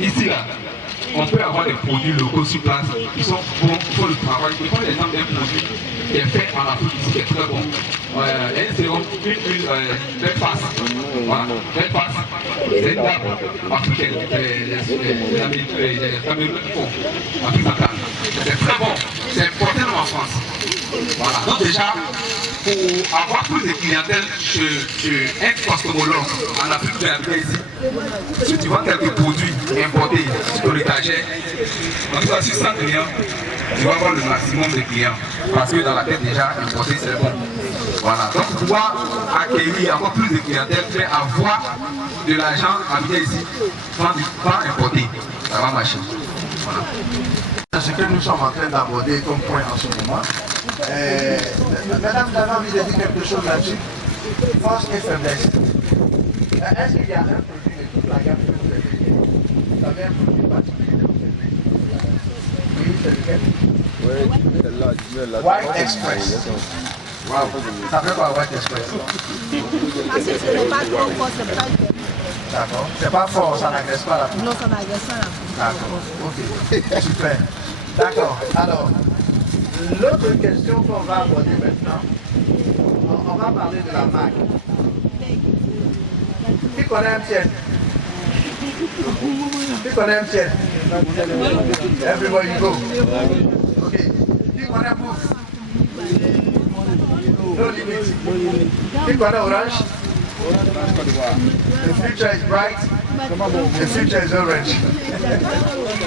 Ici, là, on peut avoir des produits locaux sur place qui sont bons pour le travail. Je prends l'exemple d'un produit qui est fait en Afrique ici, qui est très bon. Il y a une sérum, une belle face. Voilà, belle face. C'est une dame africaine, les Camerounais qui font en Afrique centrale. C'est très bon. C'est importé en France. Voilà. Donc déjà, pour avoir plus de clientèle chez un cosmologue en Afrique de l'Amérique ici, si tu vends quelques produits importés sur l'étagère, en tout cas sur 100 clients, tu vas avoir le maximum de clients. Parce que dans la tête déjà, importé c'est bon. Voilà. Donc pour pouvoir acquérir encore plus de clientèle, faire avoir de l'argent habité ici, pas importé, ça va marcher. Voilà. Ce que nous sommes en train d'aborder comme point en ce moment. Madame, vous avez envie de dire quelque chose là-dessus? Force et faiblesse. Est-ce qu'il y a un produit de toute la gamme que vous avez fait? Vous avez un produit particulier que vous avez fait? Oui, c'est lequel? Oui, White Express. Wow. Ça fait quoi White Express? Parce que ce n'est pas trop fort, c'est pas. D'accord. C'est pas fort, ça n'agresse pas la peau. Non, ça n'agresse pas la peau. D'accord. Ok. Super. D'accord. Alors, l'autre question qu'on va aborder maintenant, on va parler de la marque. Qui connaît MTN? Qui connaît MTN? Everybody go. Ok. Qui connaît Bouffe? No limit. Qui connaît Orange? The future is bright. The future is orange.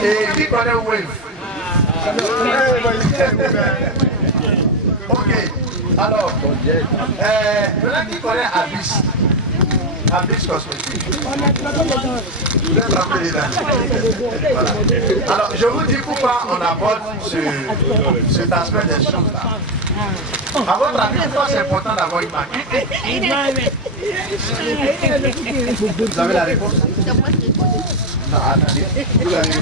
Et qui connaît Wave? Ok. Alors, maintenant qui connaît Abyss? Abyss Cosmétique. Vous êtes trempé dedans. Voilà. Alors, je vous dis pourquoi on aborde cet aspect des choses-là. À votre avis, pourquoi c'est important d'avoir une marque? Vous avez la réponse? Non, attendez. Vous l'avez.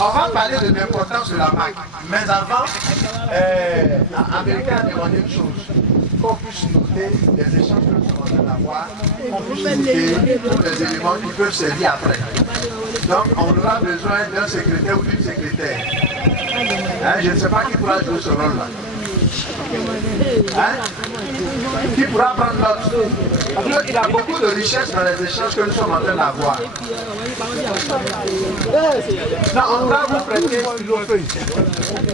On va parler de l'importance de la marque. Mais avant, l'Américain a demandé une chose. Qu'on puisse noter les échanges que nous sommes en train d'avoir, qu'on puisse noter tous les éléments qui peuvent servir après. Donc, on aura besoin d'un secrétaire ou d'une secrétaire. Hein, je ne sais pas qui pourra jouer ce rôle-là. Hein? Qui pourra prendre note? Parce qu'il y a beaucoup de richesses dans les échanges que nous sommes en train d'avoir. Non, on va vous prêter stylo feuille.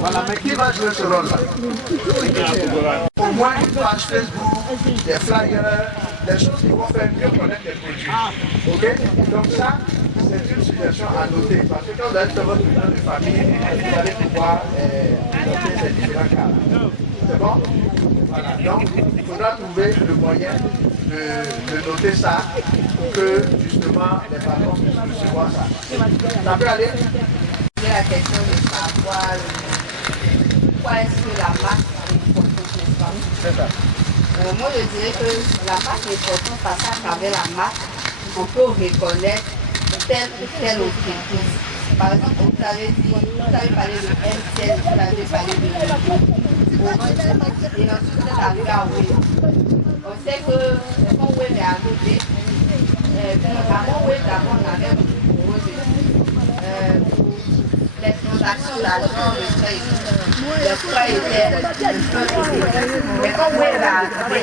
Voilà, mais qui va jouer ce rôle-là? Au moins une page Facebook, des flyers, des choses qui vont faire mieux connaître les produits. Ok? Donc ça, c'est une suggestion à noter. Parce que quand vous allez faire votre réunion de famille, vous allez pouvoir noter ces différents cas. C'est bon? Voilà. Donc, il faudra trouver le moyen de noter ça pour que justement les patrons puissent recevoir ça. Ça peut aller? C'est la question de savoir pourquoi est-ce que la marque est importante, n'est-ce pas? C'est ça. Moi, je dirais que la marque est importante parce qu'à travers la marque, on peut reconnaître telle ou telle entreprise. Par exemple, vous avez parlé de MTN, vous avez parlé de et ensuite vous êtes arrivé à Wave. On sait que quand Wave est arrivé, avant Wave d'abord on avait pour les transactions d'argent, les frais étaient un peu élevés. Mais quand Wave est arrivé,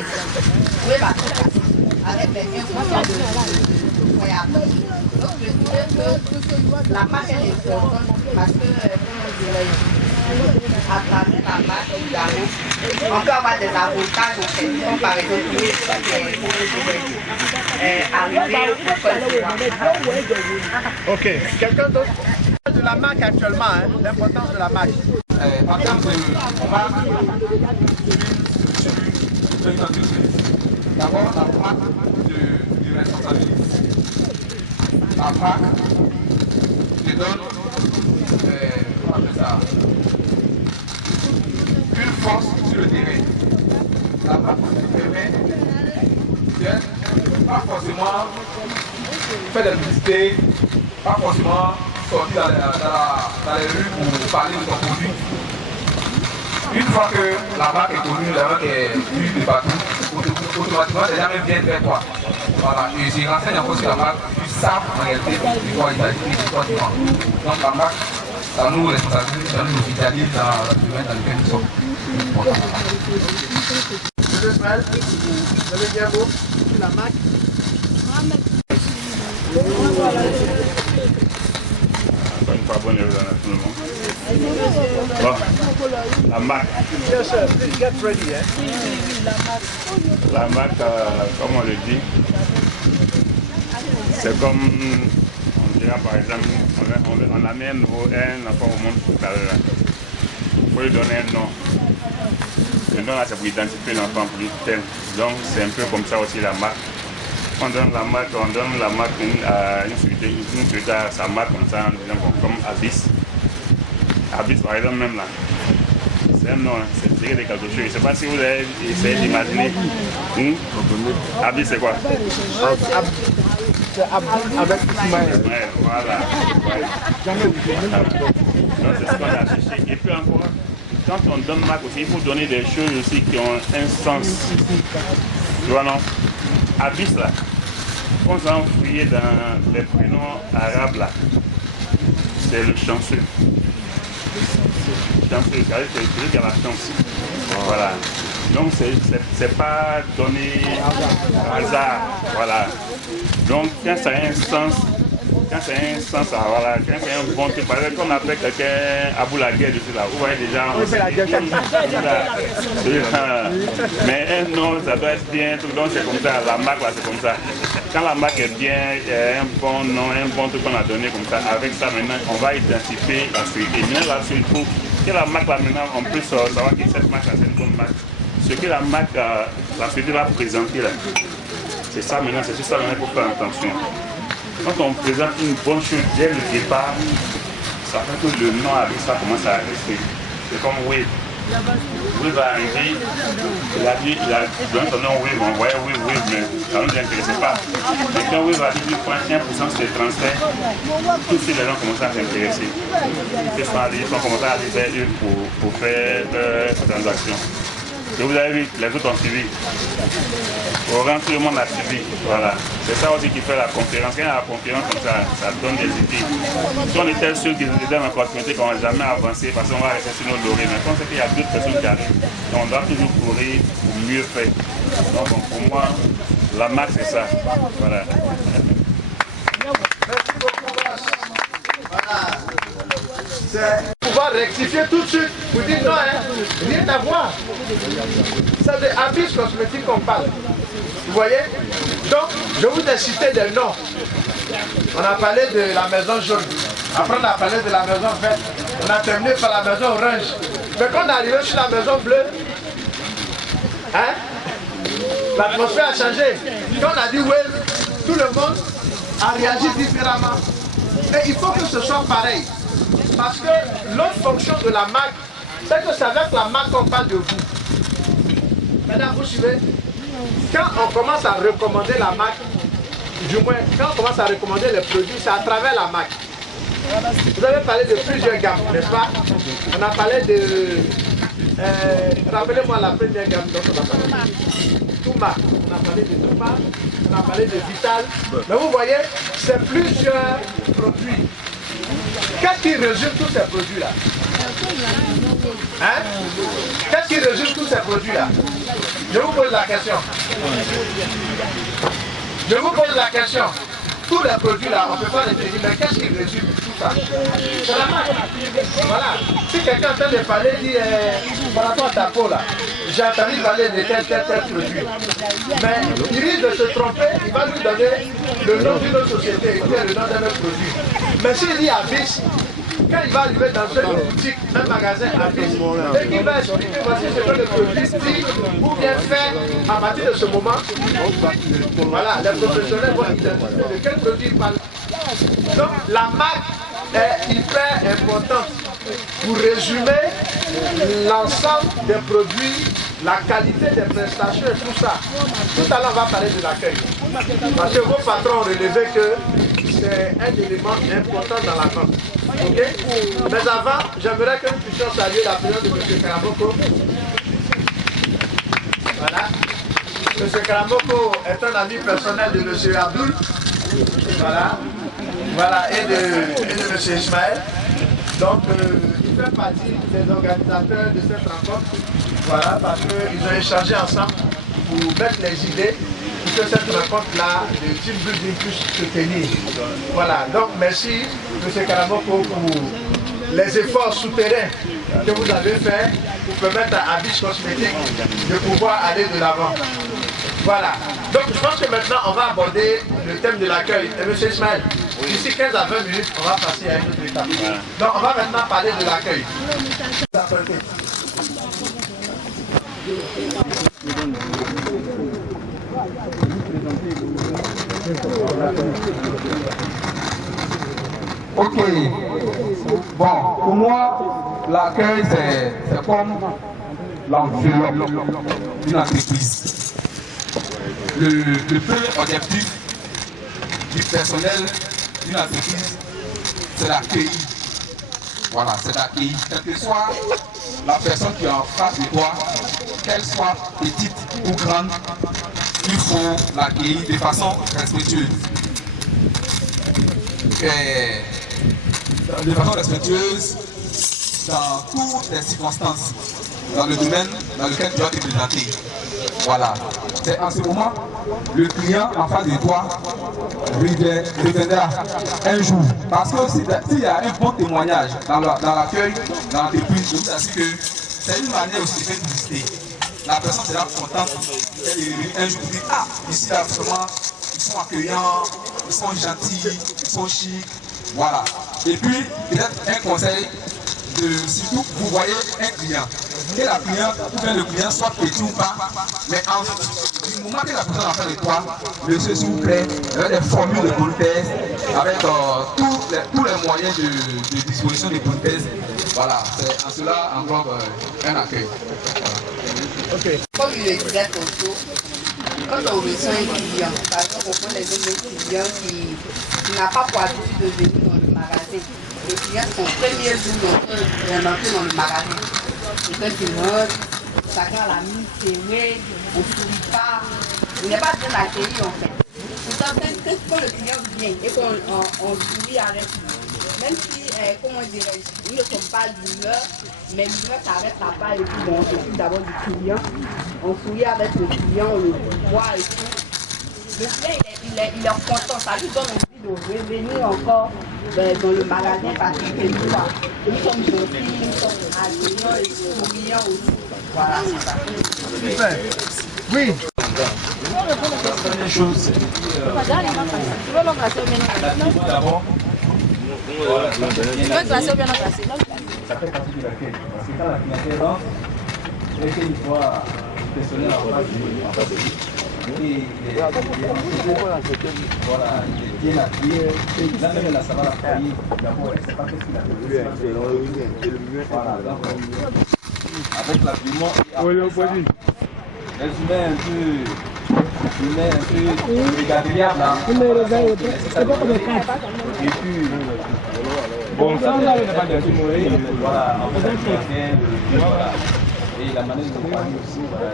Wave a tout cassé avec les 1% de frais. Donc je dirais que la marque est importante parce que, comment dirais-je, à travers la marque, on peut avoir des avantages en fait, comme par exemple arriver au Ok, quelqu'un d'autre? De la marque actuellement, hein, l'importance de la marque. En termes de marque, d'abord la marque de responsabilité. La marque te donne, comment on appelle ça, une force sur le terrain. La marque te permet de pas forcément faire de la publicité, pas forcément sortir dans les rues pour parler de ton produit. Une fois que la marque est connue, la marque est vue de partout, automatiquement les gens viennent vers toi. Voilà, et s'ils renseignent encore sur la marque, ils savent en réalité de quoi il s'agit, de quoi tu vends. Donc la marque, ça nous responsabilise, ça nous officialise dans le domaine dans lequel nous sommes. Monsieur Ismaël, vous avez bien beau la marque. Une fois bonne journée à tout le monde. Bon, la marque. Yes, sir. Please get ready. La marque, comme on le dit, c'est comme, on dirait par exemple, on a mis un enfant au monde tout à l'heure. Il faut lui donner un nom. Le nom là, c'est pour identifier l'enfant pour lui tel. Donc c'est un peu comme ça aussi la marque. On donne la marque à une société à sa marque comme ça, comme Abyss. Abyss par exemple même là. C'est un nom, c'est tiré de quelque chose. Je ne sais pas si vous avez essayé d'imaginer. Abyss c'est quoi? Avec Ismaël. Ouais, voilà. Ouais. Donc c'est ce qu'on a cherché. Et puis encore, quand on donne marque aussi, il faut donner des choses aussi qui ont un sens. Tu vois non? Abyss là, on s'est enfouillé dans les prénoms arabes là, c'est le chanceux. Chanceux, c'est celui qui a la chance. Voilà. Donc c'est pas donné au hasard. Voilà. Donc quand ça a un sens, voilà, quand c'est un bon truc, par exemple, quand on appelle quelqu'un Abou la guerre dessus là, vous voyez déjà, on fait la guerre. Mais un nom, ça doit être bien, tout donc c'est comme ça, la marque là c'est comme ça. Quand la marque est bien, un bon nom, un bon truc qu'on a donné comme ça, avec ça maintenant, on va identifier la suite. Et maintenant la suite, pour que la marque là maintenant, on peut savoir que cette marque là c'est une bonne marque. Ce que la marque, la suite va présenter là, c'est ça maintenant, c'est sur ça maintenant qu'il faut faire attention. Quand on présente une bonne chose dès le départ, ça fait que le nom avec ça commence à rester. C'est comme Wave. Wave va arriver, il a donné son nom Wave, on voyait Wave, mais ça ne nous intéressait pas. Mais quand Wave a dit 1% sur les transferts, tous ces gens commencent à s'intéresser. Ils sont commencés à aller vers eux pour faire cette transaction. Et vous avez vu, les autres ont suivi. Orange, tout le monde a suivi. Voilà. C'est ça aussi qui fait la conférence. Quand il y a la conférence comme ça donne des idées. Si on était sûr qu'ils étaient dans la cosmétique, on ne va jamais avancer parce qu'on va rester sur nos lauriers. Mais quand c'est qu'il y a d'autres personnes qui arrivent, on doit toujours courir pour mieux faire. Donc pour moi, la marque c'est ça. Voilà. Merci beaucoup, boss. Voilà. C'est pouvoir rectifier tout de suite. Vous dites non, hein, rien à voir. C'est de Abyss cosmétique qu'on parle. Vous voyez? Donc, je vous ai cité des noms. On a parlé de la maison jaune. Après, on a parlé de la maison verte. On a terminé par la maison orange. Mais quand on est arrivé sur la maison bleue, hein, l'atmosphère a changé. Quand on a dit wave, tout le monde a réagi différemment. Et il faut que ce soit pareil. Parce que l'autre fonction de la marque, c'est que c'est avec la marque qu'on parle de vous. Maintenant, vous suivez? Quand on commence à recommander la marque, du moins, quand on commence à recommander les produits, c'est à travers la marque. Vous avez parlé de plusieurs gammes, n'est-ce pas? On a parlé de... rappelez-moi la première gamme dont on a parlé. Touma. On a parlé de Touma, on a parlé de Vital. Mais vous voyez, c'est plusieurs produits. Qu'est-ce qui résume tous ces produits-là? Hein? Qu'est-ce qui résume tous ces produits-là? Je vous pose la question. Je vous pose la question. Tous les produits-là, on ne peut pas les dire, mais qu'est-ce qui résume tout ça? C'est la marque. Voilà. Si quelqu'un est en train de parler, dit par rapport à ta peau là, j'ai entendu parler de tel produit. Mais il risque de se tromper, il va lui donner le nom d'une autre société, ou bien le nom d'un autre produit. Mais s'il dit Abyss, quand il va arriver dans une boutique, un magasin Abyss, et qu'il va expliquer voici ce que le produit dit ou bien fait à partir de ce moment, voilà, les professionnels vont identifier de quel produit il parle. Donc la marque est hyper importante pour résumer l'ensemble des produits, la qualité des prestations et tout ça. Tout à l'heure, on va parler de l'accueil. Parce que vos patrons ont relevé que c'est un élément important dans la vente. Okay? Mais avant, j'aimerais que nous puissions saluer la présence de M. Karaboko. Voilà. M. Karamoko est un ami personnel de M. Abdoul. Voilà, et de M. Ismaël. Donc, il fait partie des organisateurs de cette rencontre. Voilà, parce qu'ils ont échangé ensemble pour mettre les idées pour que cette rencontre-là de team building puisse se tenir. Voilà, donc merci M. Karamoko pour les efforts souterrains que vous avez faits pour permettre à Abyss Cosmétique de pouvoir aller de l'avant. Voilà. Donc je pense que maintenant on va aborder le thème de l'accueil. Et M. Ismaël, d'ici 15 à 20 minutes, on va passer à une autre étape. Donc on va maintenant parler de l'accueil. Ok. Bon, pour moi, l'accueil, c'est comme l'enveloppe d'une entreprise. Le premier objectif du personnel d'une entreprise, c'est l'accueil. Voilà, c'est l'accueil. Quelle que soit la personne qui est en face de toi, qu'elle soit petite ou grande, il faut l'accueillir de façon respectueuse. De façon respectueuse dans toutes les circonstances, dans le domaine dans lequel tu dois te présenter. Voilà. C'est en ce moment, le client en face de toi reviendra un jour. Parce que s'il y a un bon témoignage dans l'accueil, dans l'entreprise, je vous assure que c'est une manière aussi de faire visiter. La personne sera contente qu'elle est revenue un jour pour dire « Ah, ici là, vraiment, ils sont accueillants, ils sont gentils, ils sont chics. » Voilà. Et puis, peut-être un conseil, surtout, vous voyez un client. Que la cliente ou bien le client soit petit ou pas, mais du moment que la personne en fait de toi, monsieur s'il vous plaît, avec des formules de politesse, avec tous les moyens de disposition de politesse, voilà, c'est en cela englobe un accueil. Voilà. Okay. Comme je le disais tantôt, quand on reçoit un client, par exemple, on prend les autres clients qui n'a pas pour habitude de venir dans le magasin. Le client, son premier jour dans le magasin. Et quand tu rentres, chacun a la mine serrée, on ne sourit pas. On n'est pas bien accueilli en fait. Pourtant, quand le client vient et qu'on sourit avec lui, même si, comment dirais-je, nous ne sommes pas d'humeur, mais l'humeur s'arrête là-bas et puis bon, on s'occupe d'abord du client. On sourit avec le client, on le voit et tout. Le client, il est content, ça lui donne envie de revenir encore dans le magasin parce qu'il fait tout ça. Nous sommes gentils, nous sommes accueillants et souriants aussi. Voilà, c'est ça. Super. Oui. Première chose, d'abord, ça fait partie de l'accueil. Parce que quand la clientèle rentre, et qu'il voit le personnel en face de lui, et voilà, il est bien habillé, là même la savane a failli, d'abord, elle ne sait pas ce qu'il a fait. Voilà, donc, avec l'habillement, elle se met un peu regardable là. Et puis, bon, ça, on n'a pas de mourir, voilà, en fait, voilà. Et la manière de parler aussi, voilà.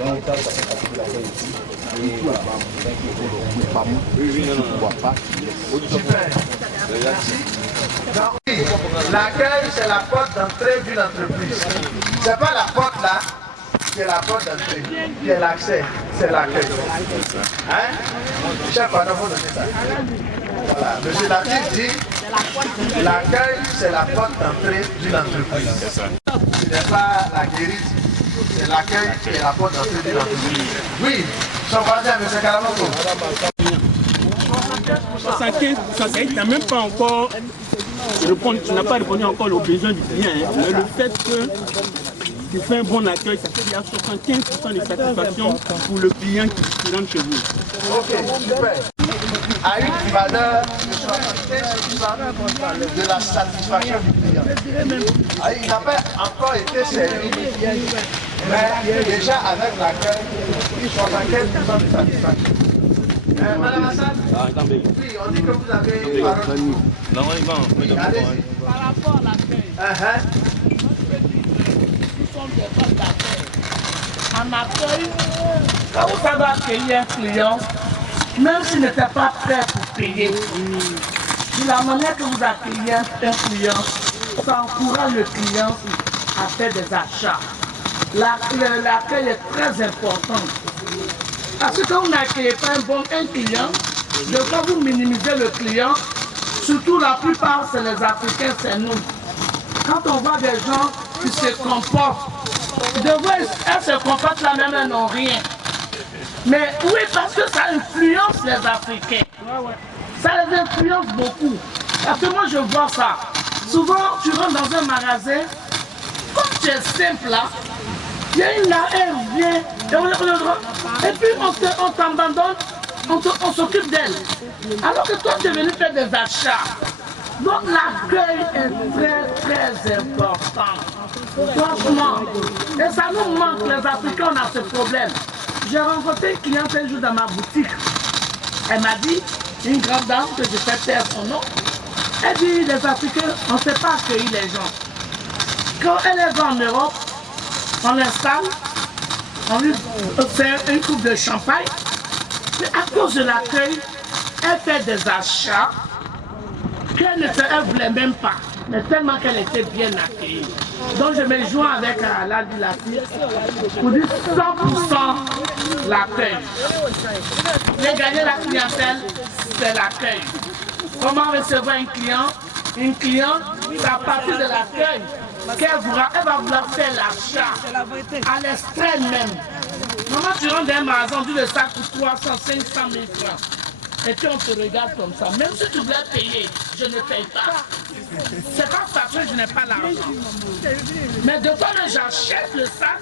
Donc ça fait partie de la paix ici. Et voilà, l'accueil, c'est la porte d'entrée d'une entreprise. C'est pas la porte là qui est la porte d'entrée, qui est l'accès, c'est l'accueil. Hein? Chef, pardon, vous donnez ça. Voilà. Monsieur Latif dit, l'accueil, c'est la porte d'entrée d'une entreprise. Ce n'est pas la guérite, c'est l'accueil qui est la porte d'entrée d'une entreprise. Oui, je suis parti à M. Karamoko. 75%, tu n'as même pas encore tu n'as pas répondu encore aux besoins du client. Hein. Mais le fait que tu fais un bon accueil, ça fait qu'il y a 75% de satisfaction pour le client qui rentre chez vous. Ok, super. a une valeur de 70% de la satisfaction du client. Il n'a pas encore été servi, mais déjà avec l'accueil, 75% de satisfaction. Madame Hassan, oui, on dit que vous avez une parole. Allez-y. Par rapport à l'accueil, nous sommes des femmes d'accueil. En accueil, quand vous savez accueillir un client, même s'il n'était pas prêt pour payer, de la manière que vous accueillez un client, ça encourage le client à faire des achats. L'accueil est très important. Parce que quand vous n'accueillez pas un client, de fois vous minimisez le client, surtout la plupart c'est les Africains, c'est nous. Quand on voit des gens qui se comportent, de fois elles se comportent là même, elles n'ont rien. Mais oui, parce que ça influence les Africains. Ça les influence beaucoup. Parce que moi je vois ça. Souvent tu rentres dans un magasin, comme tu es simple là, il y a une là, elle vient, et puis on t'abandonne, on s'occupe d'elle. Alors que toi tu es venu faire des achats. Donc l'accueil est très important. Franchement. Et ça nous manque, les Africains, on a ce problème. J'ai rencontré une cliente un jour dans ma boutique. Elle m'a dit, une grande dame que je fais taire son nom, elle dit, les Africains, on ne sait pas accueillir les gens. Quand elle est en Europe, on l'installe, on lui fait une coupe de champagne, mais à cause de l'accueil, elle fait des achats qu'elle ne voulait même pas, mais tellement qu'elle était bien accueillie. Donc je me joins avec Aladi Latif pour dire 100% l'accueil. J'ai gagné la clientèle, c'est l'accueil. Comment recevoir un client? Une cliente, c'est à partir de l'accueil elle va vouloir faire l'achat à l'extrême même. Maman, tu rentres dans un magasin, tu le sac pour 300, 500 000 francs. Et puis on te regarde comme ça. Même si tu voulais payer, je ne paye pas. C'est pas parce que je n'ai pas l'argent. Mais de fois, j'achète le sac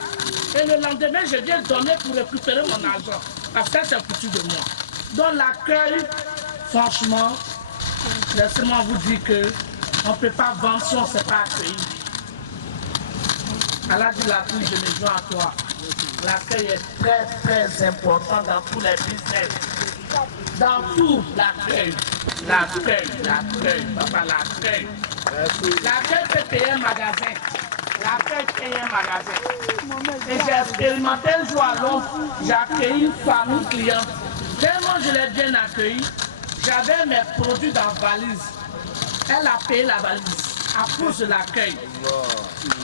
et le lendemain, je viens donner pour récupérer mon argent. Parce que c'est foutu de moi. Donc l'accueil, franchement, laissez-moi vous dire qu'on ne peut pas vendre si on ne s'est pas accueilli. Aladi Latif, je me joins à toi. L'accueil est très important dans tous les business. Dans tout, l'accueil, papa, l'accueil. L'accueil peut payer un magasin. L'accueil paye un magasin. Et j'ai expérimenté un jour à Londres, j'ai accueilli une famille cliente. Tellement je l'ai bien accueilli, j'avais mes produits dans la valise. Elle a payé la valise à cause de l'accueil.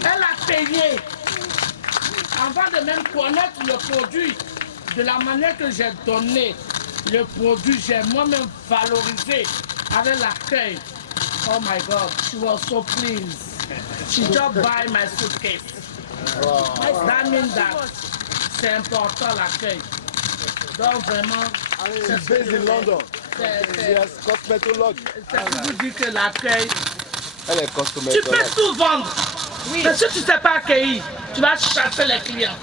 Elle a payé avant de même connaître le produit, de la manière que j'ai donné le produit, j'ai moi-même valorisé avec l'accueil. Oh my God, she was so pleased. She just buy my suitcase. That means that c'est important l'accueil. Donc vraiment, She's based in London. Yes, cosmétologue. C'est pour vous dire que l'accueil, Elle est tu cosmétologue. peux tout vendre. Mais si tu ne sais pas accueillir, tu vas chasser les clients.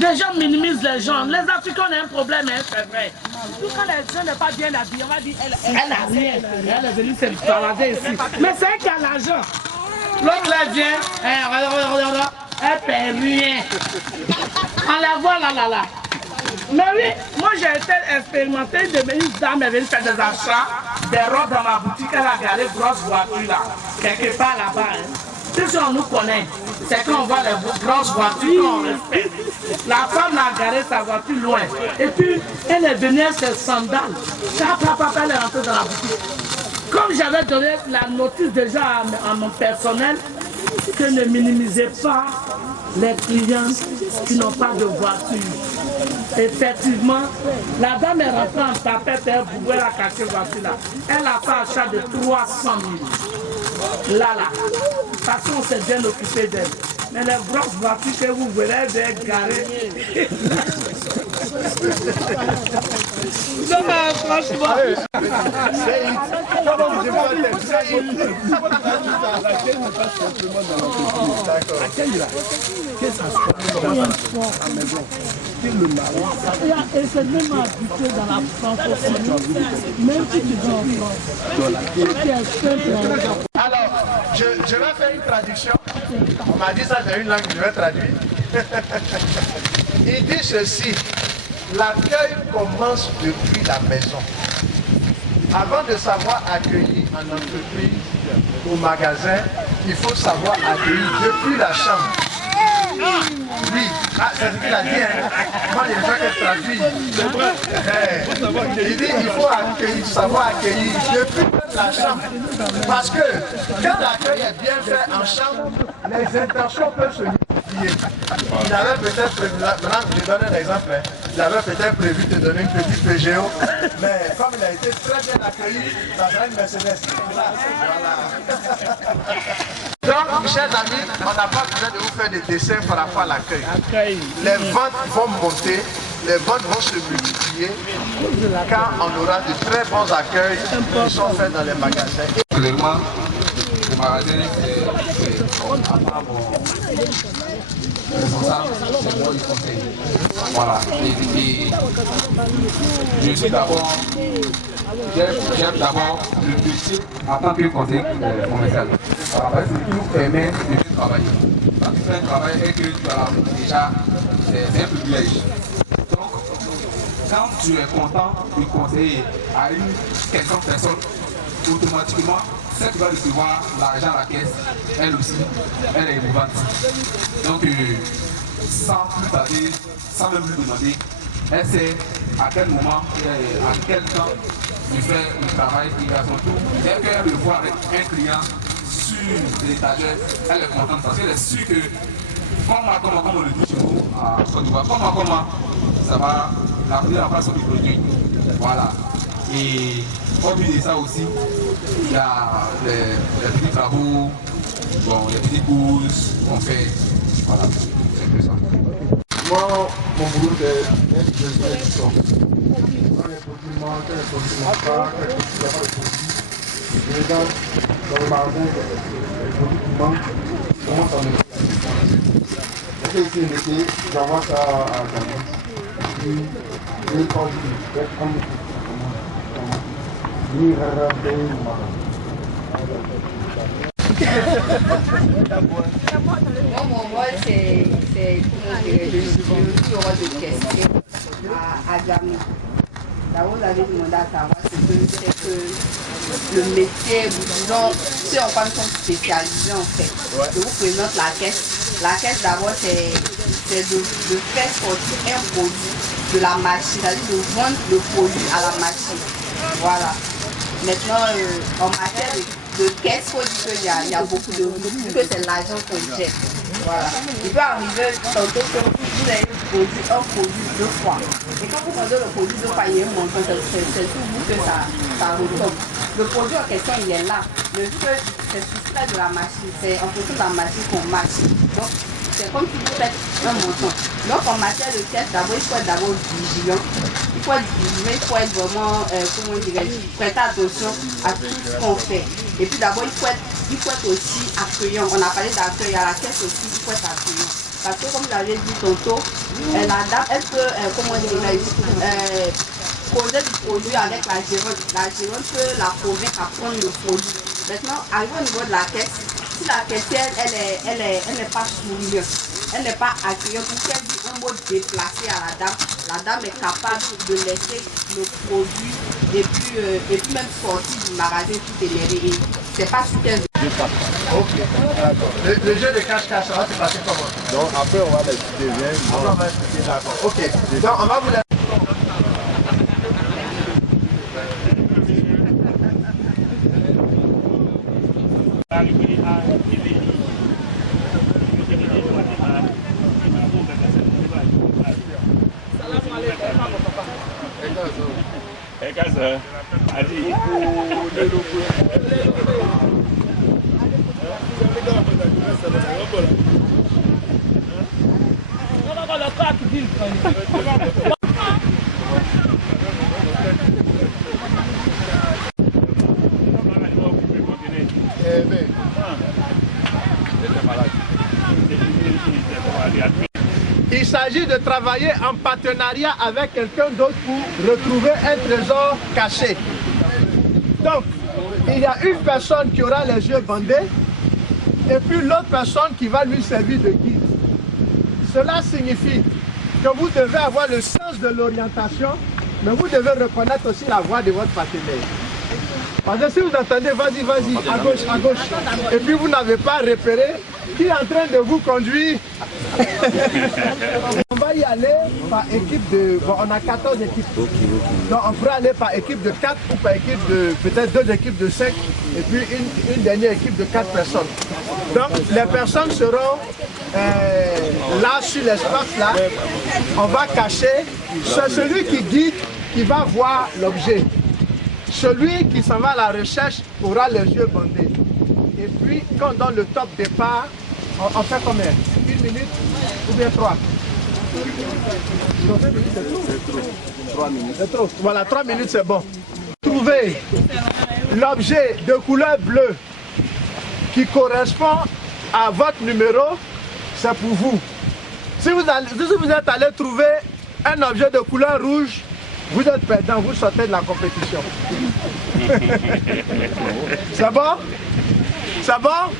Les gens minimisent les gens. Les Africains ont un problème, hein, c'est vrai. Surtout quand les gens ne sont pas bien habillés, on va dire Elle a rien. Elle est venue se balader ici. Mais c'est elle qui a l'argent. L'autre là vient, elle paie rien. On la voit là. Mais oui, moi j'ai été expérimenté de une dame est venue faire des achats, des robes dans ma boutique, elle a garé une grosse voiture là, quelque part là-bas. Tout ce qu'on nous connaît, c'est quand on voit les grosses voitures qu'on respecte. La femme a garé sa voiture loin. Et puis, elle est venue avec ses sandales. Papa, elle est rentrée dans la boutique. Comme j'avais donné la notice déjà à mon personnel, que ne minimisez pas les clients qui n'ont pas de voiture. Effectivement, la dame est rentrée en tapette, elle pouvait la cacher voiture là. Elle a fait achat de 300 000. Là. Parce qu'on s'est bien occupé d'elle. Mais les grosses voitures que vous verrez, elles vont garer. Non, mais franchement. D'accord. Et c'est même habitué dans la francophonie, même si tu vas en France. Alors, je vais faire une traduction. On m'a dit ça dans une langue, je vais traduire. Il dit ceci, l'accueil commence depuis la maison. Avant de savoir accueillir en entreprise, au magasin, il faut savoir accueillir depuis la chambre. Oui, c'est ce qu'il a dit. Hein. Moi, il faut qu'elle traduise. C'est vrai. Il dit qu'il faut savoir accueillir depuis la chambre. Parce que quand l'accueil est bien fait en chambre, les intentions peuvent se multiplier. Il avait peut-être prévu, maintenant je donne un exemple, hein. Il avait peut-être prévu de donner une petite PGO, mais comme il a été très bien accueilli, ça sera une Mercedes. Voilà. Donc, chers amis, on n'a pas besoin de vous faire des dessins par rapport à l'accueil. Les ventes vont monter, les ventes vont se multiplier quand on aura de très bons accueils qui sont faits dans les magasins. Clairement, le magasin, c'est responsable, c'est moi du conseil. Voilà. Et je suis d'abord, j'aime d'abord le métier en tant que conseiller commercial. Parce que c'est tout permet de bien travailler. Quand tu fais un travail et que tu as déjà, c'est un privilège. Donc, quand tu es content de conseiller à une quelconque personne, automatiquement, celle qui va recevoir l'argent à la caisse, elle aussi, elle est émouvante. Donc, sans plus tarder, sans même lui demander, elle sait à quel moment, à quel temps je fais le travail et à son tour. Dès qu'elle le voit avec un client sur l'étagère, elle est contente parce qu'elle est sûre que, comme on le dit chez vous, à Côte d'Ivoire, comment, ça va la première place du produit. Voilà. Et au vu de ça aussi, il y a les petits travaux, bon, les petites pauses qu'on fait. Voilà, c'est un peu ça. Moi, mon boulot est d'édition. Quand les produits manquent, quand les produits manquent pas, quand les produits n'ont pas de produits, je regarde dans le magasin les produits qui manquent, comment ça me fait. Je fais ici une été, j'envoie ça à Gagnon. Puis, je vais pas dire, je vais prendre Moi, mon rôle, c'est le rôle de caissier à Gamou. Là où vous avez demandé à savoir, c'est que le métier, disons, si on parle sont spécialisés en fait, je vous présente la caisse. La caisse d'abord, c'est de faire sortir un produit de la machine, c'est-à-dire de vendre le produit à la machine. Voilà. Maintenant, en matière de caisse, il faut dire qu'il y a beaucoup de risques, que c'est l'argent qu'on jette. Voilà. Il peut arriver tantôt que vous avez produit un produit deux fois. Et quand vous vendez le produit deux fois, il est montant, c'est tout vous que ça retombe. Le produit en question, il est là. Le feu, c'est soustrait de la machine. C'est en fonction de la machine qu'on marche. Donc, c'est comme si vous faites un montant. Donc, en matière de caisse, d'abord, il faut être d'abord vigilant. Il faut être vigilant, il faut être vraiment, comment dirais-je, prêter attention à tout ce qu'on fait. Et puis d'abord, il faut être aussi accueillant. On a parlé d'accueil à la caisse aussi, il faut être accueillant. Parce que comme vous l'avez dit tantôt, la dame, elle peut, comment dirais-je, causer du produit avec la gérante. La gérante peut la convaincre à prendre le produit. Maintenant, arrivé au niveau de la caisse, si la caissière, elle n'est pas souriante, elle n'est pas accueillante, pour qu'elle dise un mot déplacé à la dame est capable de laisser le produit et puis même sortir du magasin tout énervé. Et c'est pas ce qu'elle veut. Ok, d'accord. Le jeu de cache-cache, ça va se passer comment? Donc après on va l'expliquer bien. On va expliquer, d'accord. Ok, donc on va vous laisser. s'agit de travailler en partenariat avec quelqu'un d'autre pour retrouver un trésor caché. Donc, il y a une personne qui aura les yeux bandés et puis l'autre personne qui va lui servir de guide. Cela signifie que vous devez avoir le sens de l'orientation, mais vous devez reconnaître aussi la voix de votre partenaire. Parce que si vous entendez vas-y, vas-y, à gauche, et puis vous n'avez pas repéré qui est en train de vous conduire. On va y aller par équipe de... Bon, on a 14 équipes. Donc on pourrait aller par équipe de 4 ou par équipe de... Peut-être 2 équipes de 5 et puis une dernière équipe de 4 personnes. Donc les personnes seront là sur l'espace là. On va cacher. C'est celui qui guide qui va voir l'objet. Celui qui s'en va à la recherche aura les yeux bandés. Et puis, quand on donne le top départ, on fait combien? 1 minute ou bien 3? 3 minutes. C'est trop. Voilà, 3 minutes c'est bon. Trouvez l'objet de couleur bleue qui correspond à votre numéro, c'est pour vous. Si vous êtes allé trouver un objet de couleur rouge, vous êtes perdant, vous sortez de la compétition. C'est bon? C'est bon?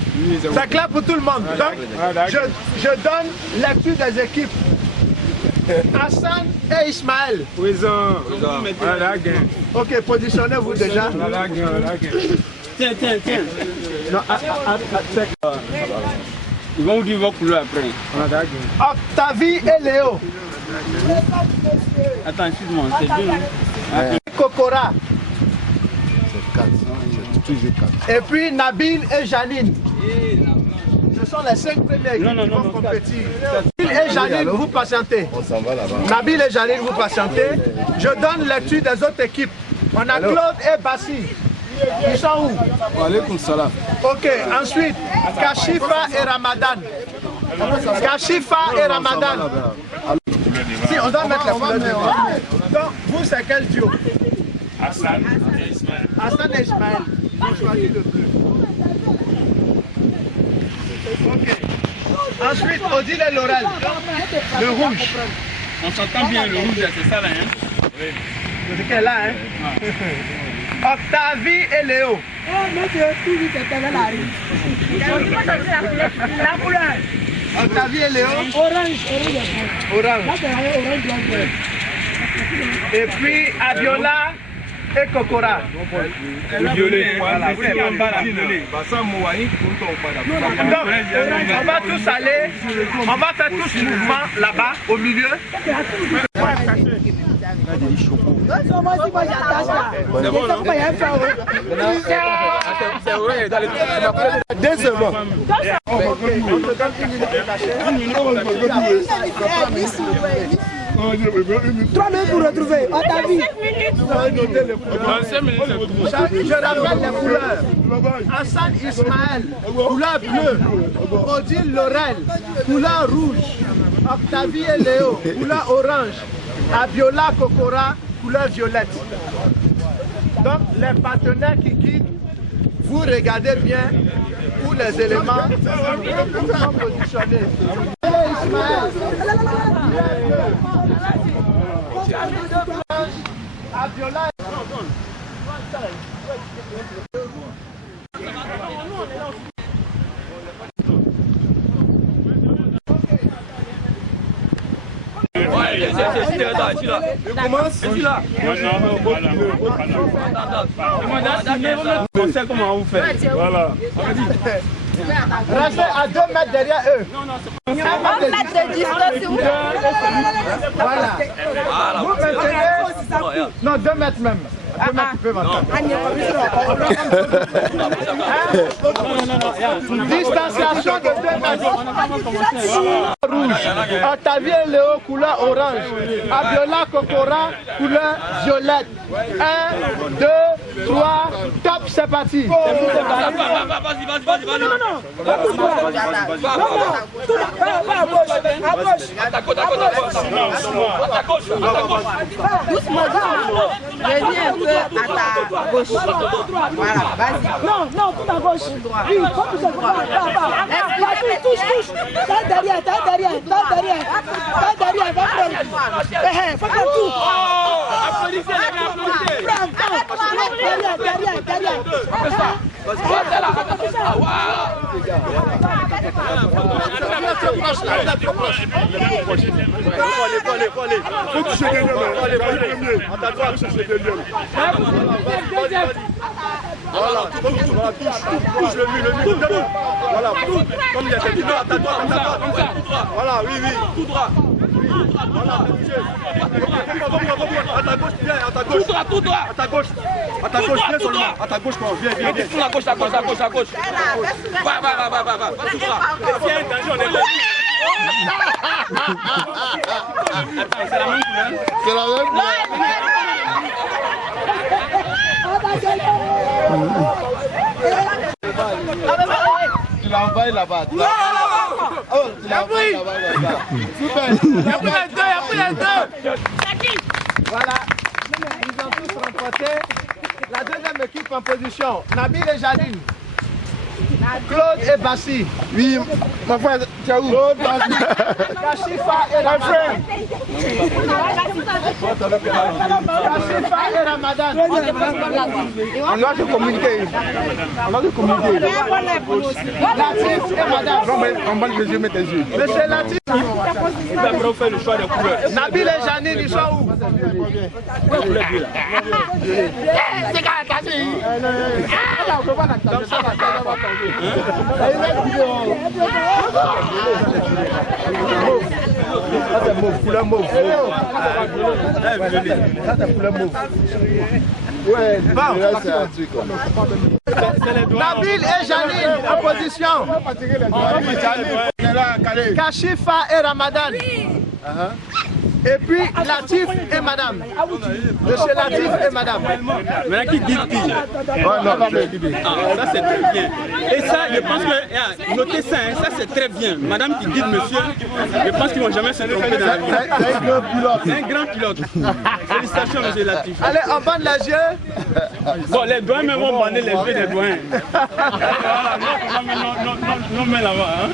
C'est clair pour tout le monde. Donc, je donne lecture des équipes. Hassan et Ismaël. Ok, positionnez-vous déjà. Tiens. Non, Ils vont vous dire vos couleurs après. Octavie et Léo. Attends, excuse-moi, c'est deux. Kokora. C'est 4. Toujours 4. Et puis Nabil et Janine. Ce sont les 5 premiers qui vont compétir. Nabil et Janine, vous patientez. On s'en va là-bas. Nabil et Janine, vous patientez. Je donne lecture des autres équipes. On a Claude et Bassi. Ils sont où? Alaykoum salam. Ok, ensuite, Kashifa et Ramadan. Kashifa et Ramadan. Si, on doit mettre la couleur de donc, vous, c'est quel duo? Hassan et Ismaël. Hassan et Ismaël. Vous choisissez le bleu. Ok. Ensuite, Odile et Laurel. Le rouge. On s'entend bien, le rouge, c'est ça là, hein? Oui. C'est quel là, hein? Octavie et Léo. Octavie et Léo. Orange. Et puis Abiola et Kokora. Violet. Voilà. Donc, on va tous aller, on va faire tous mouvement là-bas, au milieu. Décevant. Ok, on te donne 1 minute de cachet. 3 minutes pour retrouver. On t'a vu. Je rappelle les couleurs. Hassan Ismaël, couleur bleue. Odile Laurel, couleur rouge. Octavie et Léo, couleur orange. Abiola Kokora, couleur violette. Donc les partenaires qui guident, vous regardez bien où les éléments sont positionnés. Ismaël. Abiola. On sait comment vous faites. Voilà. Restez à 2 mètres derrière eux. 1 mètre de distance, s'il vous plaît. Voilà. Vous maintenez. Non, 2 mètres même. 2 mètres, tu peux m'entendre. Distanciation de 2 mètres. Rouge. Octavie et Léo, couleur orange. Abiola Kokora, couleur violette. 1, 2, 3, top, c'est parti. Vas-y. Doucement. Reviens un peu à ta gauche. Voilà, vas-y. Non, tout à gauche. Oui, comme ça. Touche. T'as derrière, va faire. Faut faire tout. Applaudissez les gars, Derrière. Faut toucher des lieux, attends-toi, toucher des lieux. Voilà, touche le mur, voilà, comme il y a cette vidéo, attends-toi. Voilà, oui, tout droit. Voilà, à ta gauche, viens, à ta gauche. Tout droit. À ta gauche, viens seulement. À ta gauche, viens. à gauche. Va. Tout droit. S'il y a un danger, on est là. C'est la même couleur. C'est la même Tu l'envoies là-bas. Oh, tu l'envoies là-bas. Super. Il y a plus les deux. Voilà, ils ont tous remporté. La deuxième équipe en position, Nabil et Janine. Claude et Bassi. Oui, mon frère, tu es où? Claude, Kashifa et Ramadan. Kashifa et Ramadan. on doit se communiquer. Latif et Madame. On va les yeux, mettre tes yeux. Monsieur Latif. Il va faire le choix des couleurs. Nabil et Janine, ils sont où? Couleur mauve. Ouais, c'est un truc. Nabil et Janine en position. Kashifa et Ramadan. Et puis Latif et Madame. Monsieur Latif et Madame. Maintenant qui guide qui? Ça c'est très bien. Et ça, je pense que, notez ça, ça c'est très bien. Madame qui guide monsieur, je pense qu'ils ne vont jamais se tromper dans la vie. C'est un grand pilote. Félicitations monsieur Latif. Allez, on bande les yeux. Bon, les doigts même vont bander les yeux des doigts. Non, mais là-bas.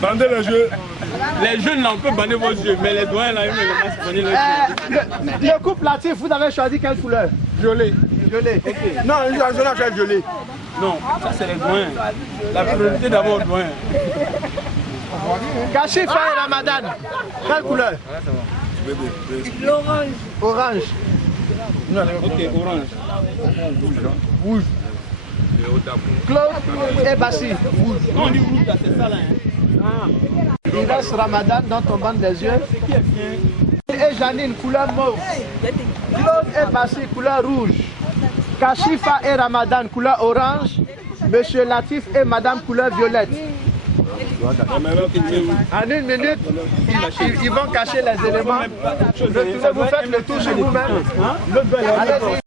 Bandez le jeu. Les jeunes là, on peut bander vos yeux, mais les doigts là, ils ne vont pas se bander leurs yeux. Le couple Latif, vous avez choisi quelle couleur? Violet. Violet. Non, je n'ai pas violet. Non, ça c'est les doigts. La priorité d'abord aux doigts. Kashifa et Ramadan. Quelle couleur? L'orange. Orange. Ok, orange. Rouge. Claude et Bassi. Quand on dit rouge, là, c'est ça là. Il reste Ramadan dont on bande les yeux. Et Janine, couleur mauve. Claude et Bassi, couleur rouge. Kashifa et Ramadan, couleur orange. Monsieur Latif et Madame, couleur violette. En une minute, ils vont cacher les éléments. Vous faites le tour chez vous-même. Allez-y.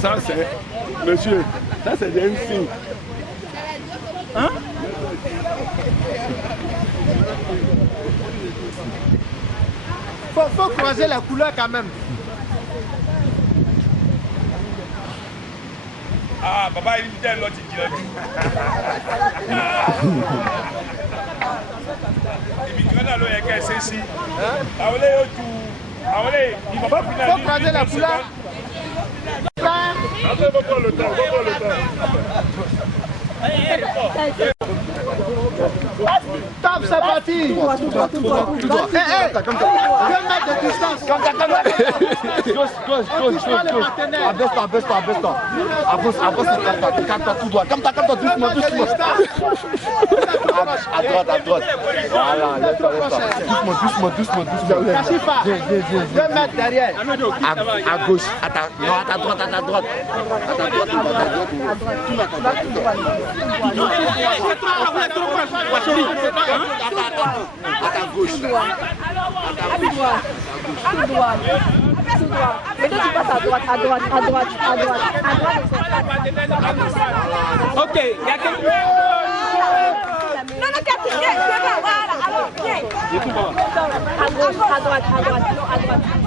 Ça c'est, monsieur, ça c'est un signe. Hein? Faut croiser la couleur quand même. Ah, papa, il dit l'autre qui l'a dit. Il dit là, il y a quelqu'un ici. Il va pas finir. Faut croiser la couleur. Attends, on va prendre le temps, Top, c'est parti. 2 mètres de distance. Abaisse-toi, calme-toi tout droit. Calme-toi doucement. À droite, à droite. Voilà, doucement. Kachifa, 2 mètres derrière. À gauche, à ta droite, à ta droite. À ta gauche. Mais toi tu passes à droite. Ok, il y a quelqu'un. Non, viens, voilà, alors viens. À droite.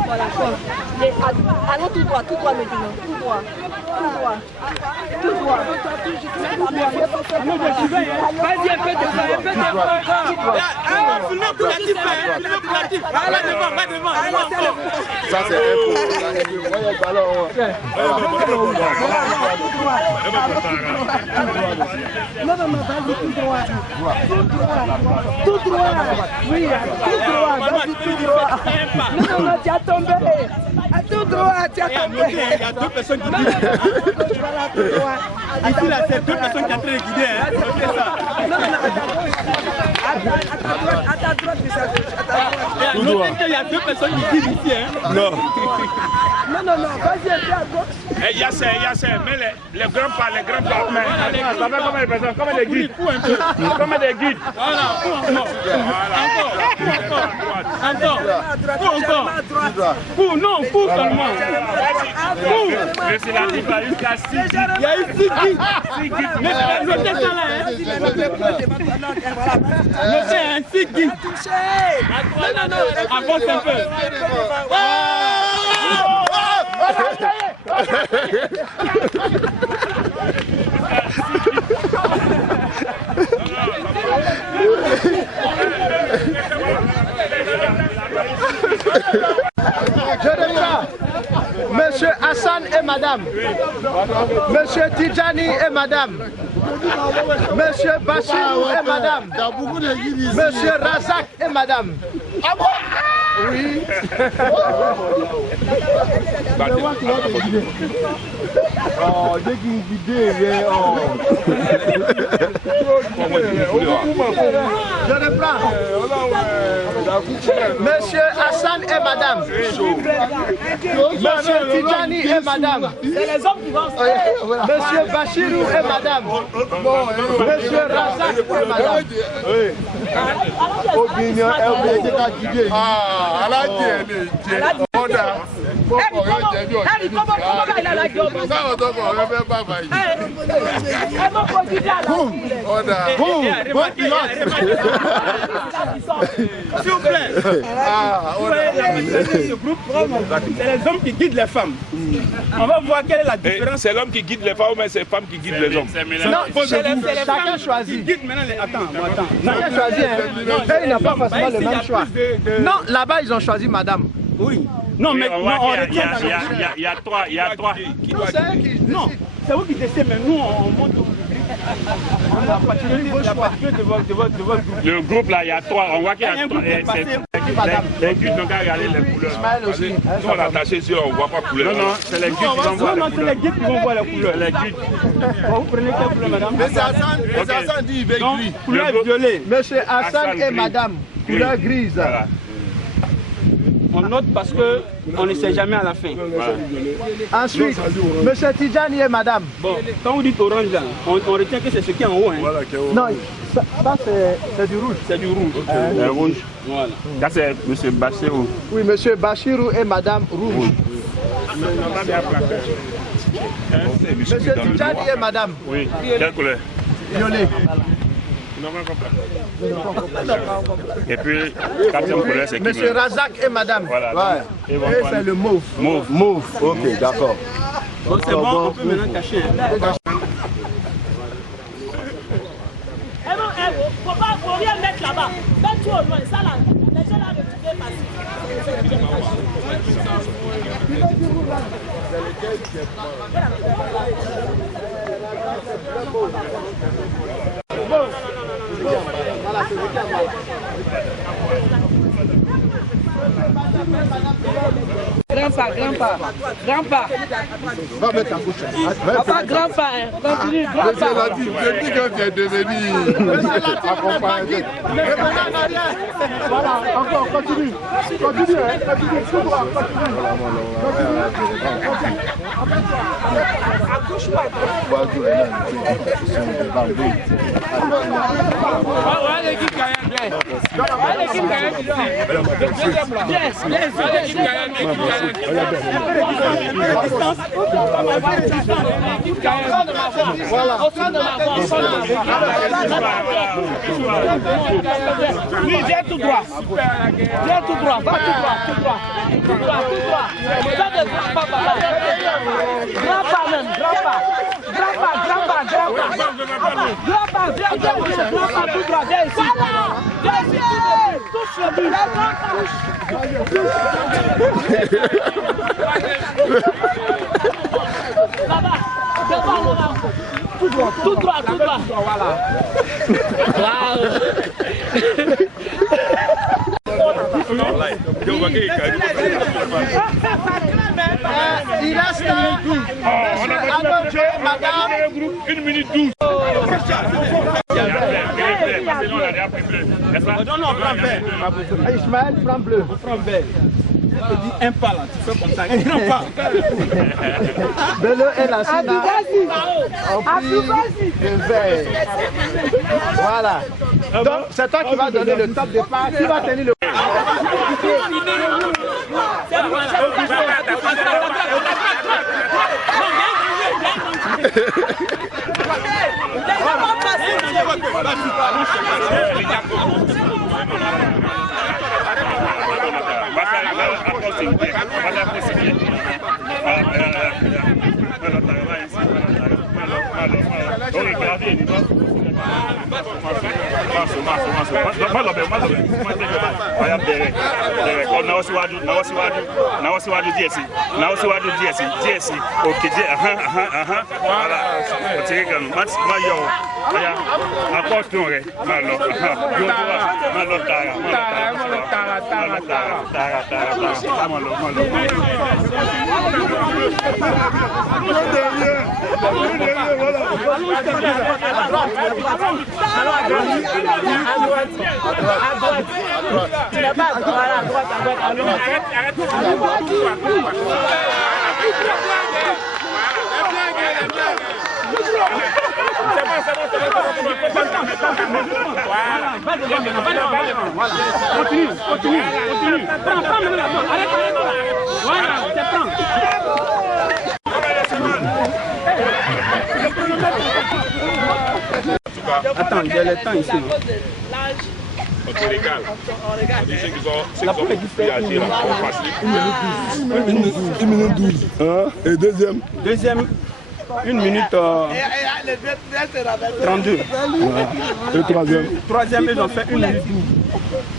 Voilà, allons tout droit maintenant, tout droit. Vas-y, un peu de filmez pour la type, va devant. Ça c'est un peu. Voyez le ballon. Non, vas-y, tout droit. Oui, vas-y, tout droit. Non, tu as tombé. Tout droit, tu as tombé. Il y a 2 personnes qui guident. Ici, là, c'est 2 personnes qui sont en train de guider. À ta droite, il y a 2 personnes qui guident ici. Non, vas-y, à droite. Eh, Yasser, mais les grands pas. Mais, ça fait combien de personnes? Combien de guides? Combien de guides? Encore. Pour seulement. Mais c'est la type à une classe 6. Il y a eu 6 guides. Mais notez ça là. Notez un 6 guides. Avance un peu. Je reprends. Monsieur Hassan et madame. Monsieur Tidjani et madame. Monsieur Bachirou et madame. Monsieur Razak et madame. Oui. Oh, dès qu'il guide, Je reprends. Monsieur Hassan et madame. Monsieur Tidjani et madame. C'est les hommes qui vont. Monsieur Bachirou et madame. Monsieur Razak et madame. S'il vous plaît. Ce groupe, c'est les hommes qui guident les femmes. On va voir quelle est la différence. C'est l'homme qui guide les femmes, mais c'est les femmes qui guident les hommes. Non, Chacun choisit. guide maintenant les... Attends. Chacun choisit. Il n'a pas forcément le même choix. Non, là-bas, ils ont choisi madame. Oui. Non, mais on non, on voit qu'il retient. y a 3. Non, c'est vous qui décidez, mais nous, on monte au public. On a la particularité de votre groupe. Le groupe là, il y a 3. On voit qu'il y a 3. Les guides n'ont qu'à regarder les couleurs. Nous on est attaché ici, on ne voit pas couleur. Non, c'est les guides qui vont voir les Non, c'est les guides qui vont voir les couleurs. Les guides. Vous prenez quelle couleur, madame? Mais c'est Hassan dit il veut Donc, gris. couleur violet. Monsieur Hassan et gris. madame. Couleur grise. Voilà. On note parce que on ne sait jamais à la fin. Voilà. Ensuite, monsieur Tidjani et madame. Bon, quand vous dites orange, là, on retient que c'est ce qui est en haut. Hein. Non, ça c'est du rouge. C'est du rouge. Le rouge. Voilà. Ça c'est M. Bachirou. Oui, monsieur Bachirou et madame rouge. Monsieur Tidjani et madame. Oui. Quelle couleur? Violet. Et puis, 4e couleur, c'est qui? Monsieur Razak et madame. Voilà. Ouais. Et Et c'est le mauve. Mauve. Ok, d'accord. Donc c'est bon, on peut maintenant cacher. Faut rien mettre là-bas. Mets tout au loin, ça là. Les gens là retrouvent Grand-pa. Va mettre ta bouche. Papa, grand-pa, continue, grand-pa. Je dis que tu es devenu accompagné. Voilà, encore, continue. Continue, tout droit, continue. Voilà. Oui, viens tout droit. Viens tout droit, va tout droit, tout droit. Tout droit, tout droit. Ça de grand-pa, papa. Grand-pa même, grand-pa. Grand-pa, grand-pa, grand-pa. Grand-pa, viens, grand-pa, tout droit, viens ici. Viens ici, touche le but. Là-bas, devant, là. Tout droit, tout droit, tout droit. Voilà. Il reste madame. 1 minute 12. Non, prends vert. Ismaël, prends bleu. Prends vert. Je te dis un pas là, tu fais comme ça. Non, pas. Bleu et la Sina. En plus de vert. Voilà. Donc, c'est toi qui vas donner le top départ. Qui va tenir le... Continue. Prends, arrête. Voilà, c'est prends. Attends, il y a le temps ici. On te régale. On dit ceux qui ont réagi là, on passe. 1 minute 12. Et deuxième? Deuxième, 1 minute 32. Et troisième? Troisième, ils ont fait 1 minute 12.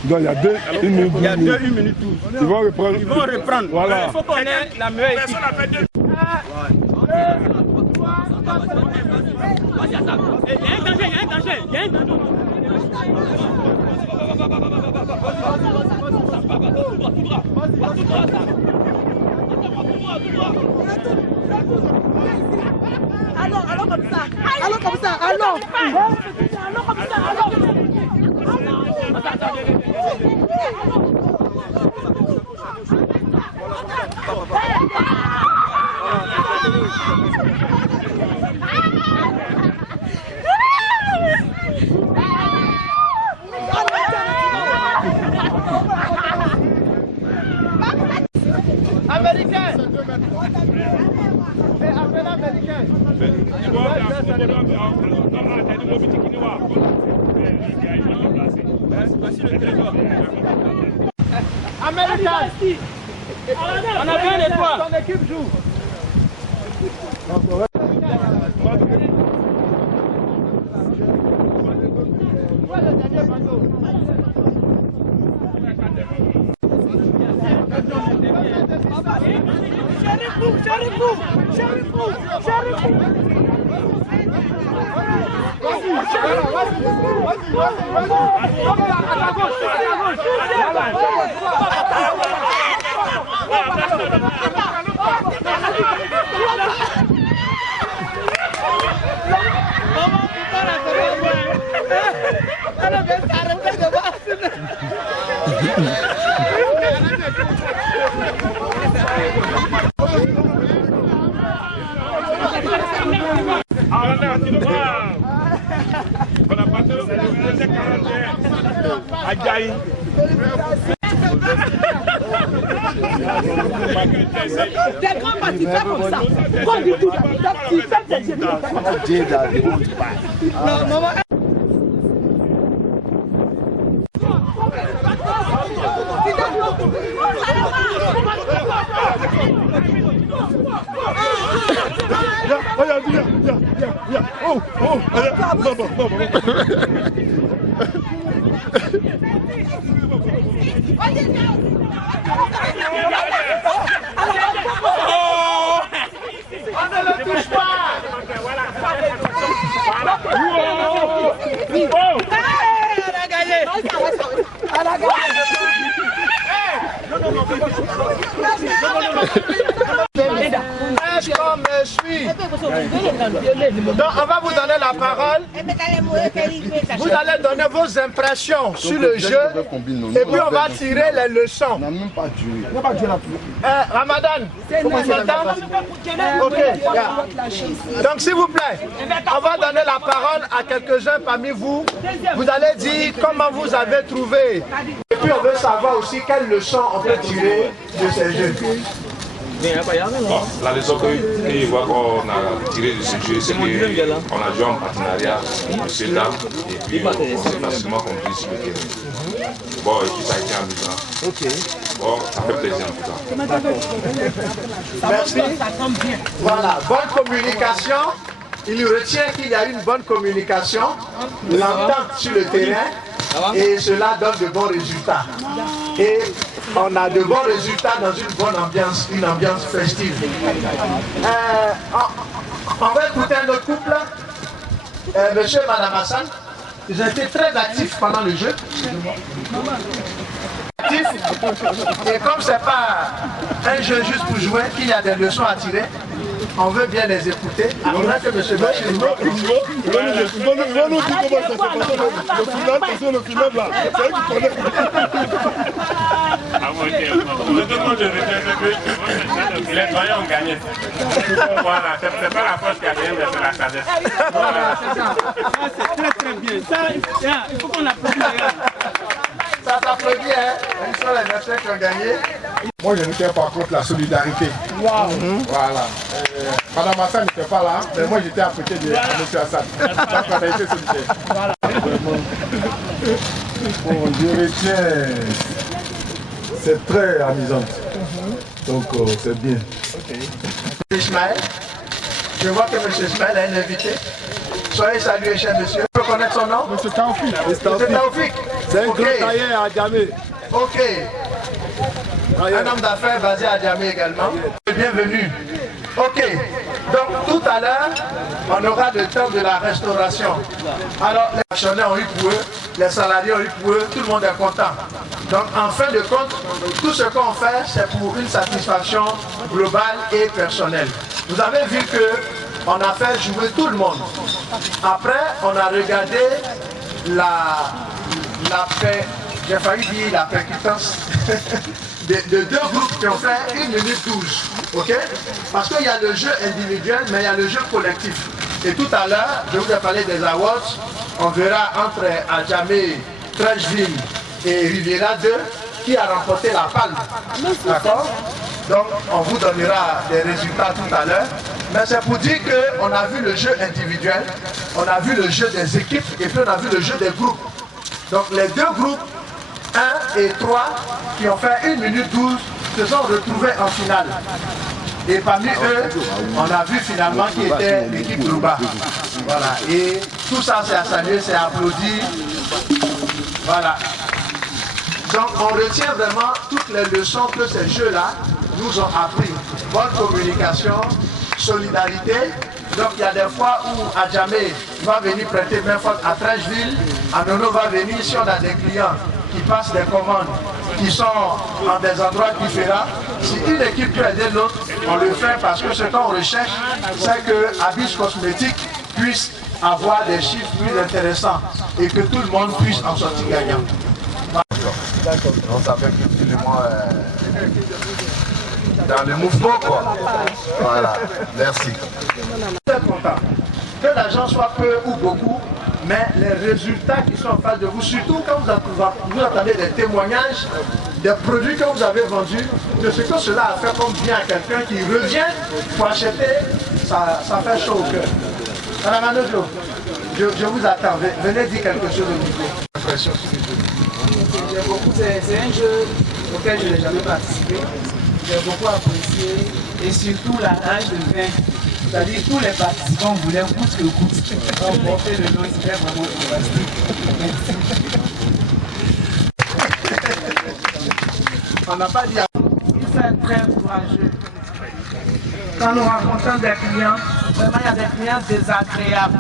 Donc il y a 2 1 minute 12. Il y a 2 1 minute 12. Ils vont reprendre. Voilà. Il faut qu'on ait la meilleure équipe. Il y a un danger. Allons comme ça. Américain. Mais appelez l'américain. Américain. On a bien les points. Ton équipe joue. Le dernier bateau. T'es grand pas, tu fais comme ça. Quand du tout, tu fais tes yeux. Non, maman. Viens. Oh, allez, On ne le touche pas. Elle a gagné. Elle a gagné. Comme je suis. Donc on va vous donner la parole. Vous allez donner vos impressions sur le jeu et puis on va tirer les leçons. Ramadan, ok. Donc s'il vous plaît, on va donner la parole à quelques-uns parmi vous. Vous allez dire comment vous avez trouvé. Et puis on veut savoir aussi quelles leçons on peut tirer de ces jeux. Bon, la leçon que je vois qu'on a tiré de ce jeu, c'est qu'on a joué en partenariat, monsieur dame, et puis on s'est facilement compris sur le terrain. Bon, et puis ça a été amusant. Ok. Bon, ça fait plaisir en tout cas. Merci. Voilà, bonne communication. Il retient qu'il y a une bonne communication, l'entente sur le terrain, et cela donne de bons résultats. Et on a de bons résultats dans une bonne ambiance, une ambiance festive. On va écouter un autre couple. Monsieur et Madame Hassan, ils ont été très actifs pendant le jeu. Et comme ce n'est pas un jeu juste pour jouer, qu'il y a des leçons à tirer, on veut bien les écouter. On a que M. Bachir. Il va nous dire comment ça s'est passé le final là. C'est elle qui connaît. Les doyens ont gagné. Voilà, c'est pas la force qui a gagné, mais c'est la sagesse. Voilà, c'est ça. Ça, c'est très bien. Ça, il faut qu'on applaudisse. Ça s'applaudit, hein? Ils sont les versets qui ont gagné. Moi, je n'étais pas contre la solidarité. Voilà. Madame Hassan n'était pas là, mais moi, j'étais à côté de M. Hassan. Donc, on a été solidaires. Voilà. Bon, je retiens. C'est très amusant. Donc, c'est bien. Ismaël, je vois que M. Ismaël a un invité. Soyez salués, cher monsieur. Vous pouvez connaître son nom? M. Taoufik. Taoufik. C'est un grand tailleur à Djamé. Ok. Un homme d'affaires basé à Djamé également. Bienvenue. Ok. Donc tout à l'heure, on aura le temps de la restauration. Alors les actionnaires ont eu pour eux, les salariés ont eu pour eux, tout le monde est content. Donc en fin de compte, tout ce qu'on fait, c'est pour une satisfaction globale et personnelle. Vous avez vu que on a fait jouer tout le monde. Après, on a regardé la paix, j'ai failli dire la percutance de deux groupes qui ont fait 1 minute 12. Ok? Parce qu'il y a le jeu individuel, mais il y a le jeu collectif. Et tout à l'heure, je vous ai parlé des awards. On verra entre Adjamé, Trècheville et Riviera 2 qui a remporté la palme. D'accord? Donc, on vous donnera des résultats tout à l'heure. Mais c'est pour dire qu'on a vu le jeu individuel, on a vu le jeu des équipes et puis on a vu le jeu des groupes. Donc, les deux groupes, 1 et 3, qui ont fait 1 minute 12, se sont retrouvés en finale. Et parmi eux, on a vu finalement qui était l'équipe Louba. Voilà. Et tout ça, c'est à saluer, c'est à applaudir. Voilà. Donc, on retient vraiment toutes les leçons que ces jeux-là nous ont appris. Bonne communication, solidarité. Donc, il y a des fois où Adjamé va venir prêter main forte à Trècheville, Anono va venir, si on a des clients qui passent des commandes, qui sont dans des endroits différents, si une équipe peut aider l'autre, on le fait parce que ce qu'on recherche, c'est que Abyss Cosmétique puisse avoir des chiffres plus intéressants et que tout le monde puisse en sortir gagnant. D'accord. Donc ça fait plus ou moins dans le mouvement quoi. Voilà, merci. Très content. Que l'argent soit peu ou beaucoup, mais les résultats qui sont en face de vous, surtout quand vous vous entendez des témoignages des produits que vous avez vendus, de ce que cela a fait comme bien à quelqu'un qui revient pour acheter, ça fait chaud au cœur. Madame Anodlo, je vous attends, venez dire quelque chose au micro. C'est un jeu auquel je n'ai jamais participé. J'ai beaucoup apprécié et surtout la rage de vin. C'est-à-dire tous les participants voulaient coûte que coûte remporter le lot, c'était vraiment fantastique. On n'a pas dit à... Il fait très courageux. Quand nous rencontrons des clients, vraiment il y a des clients désagréables.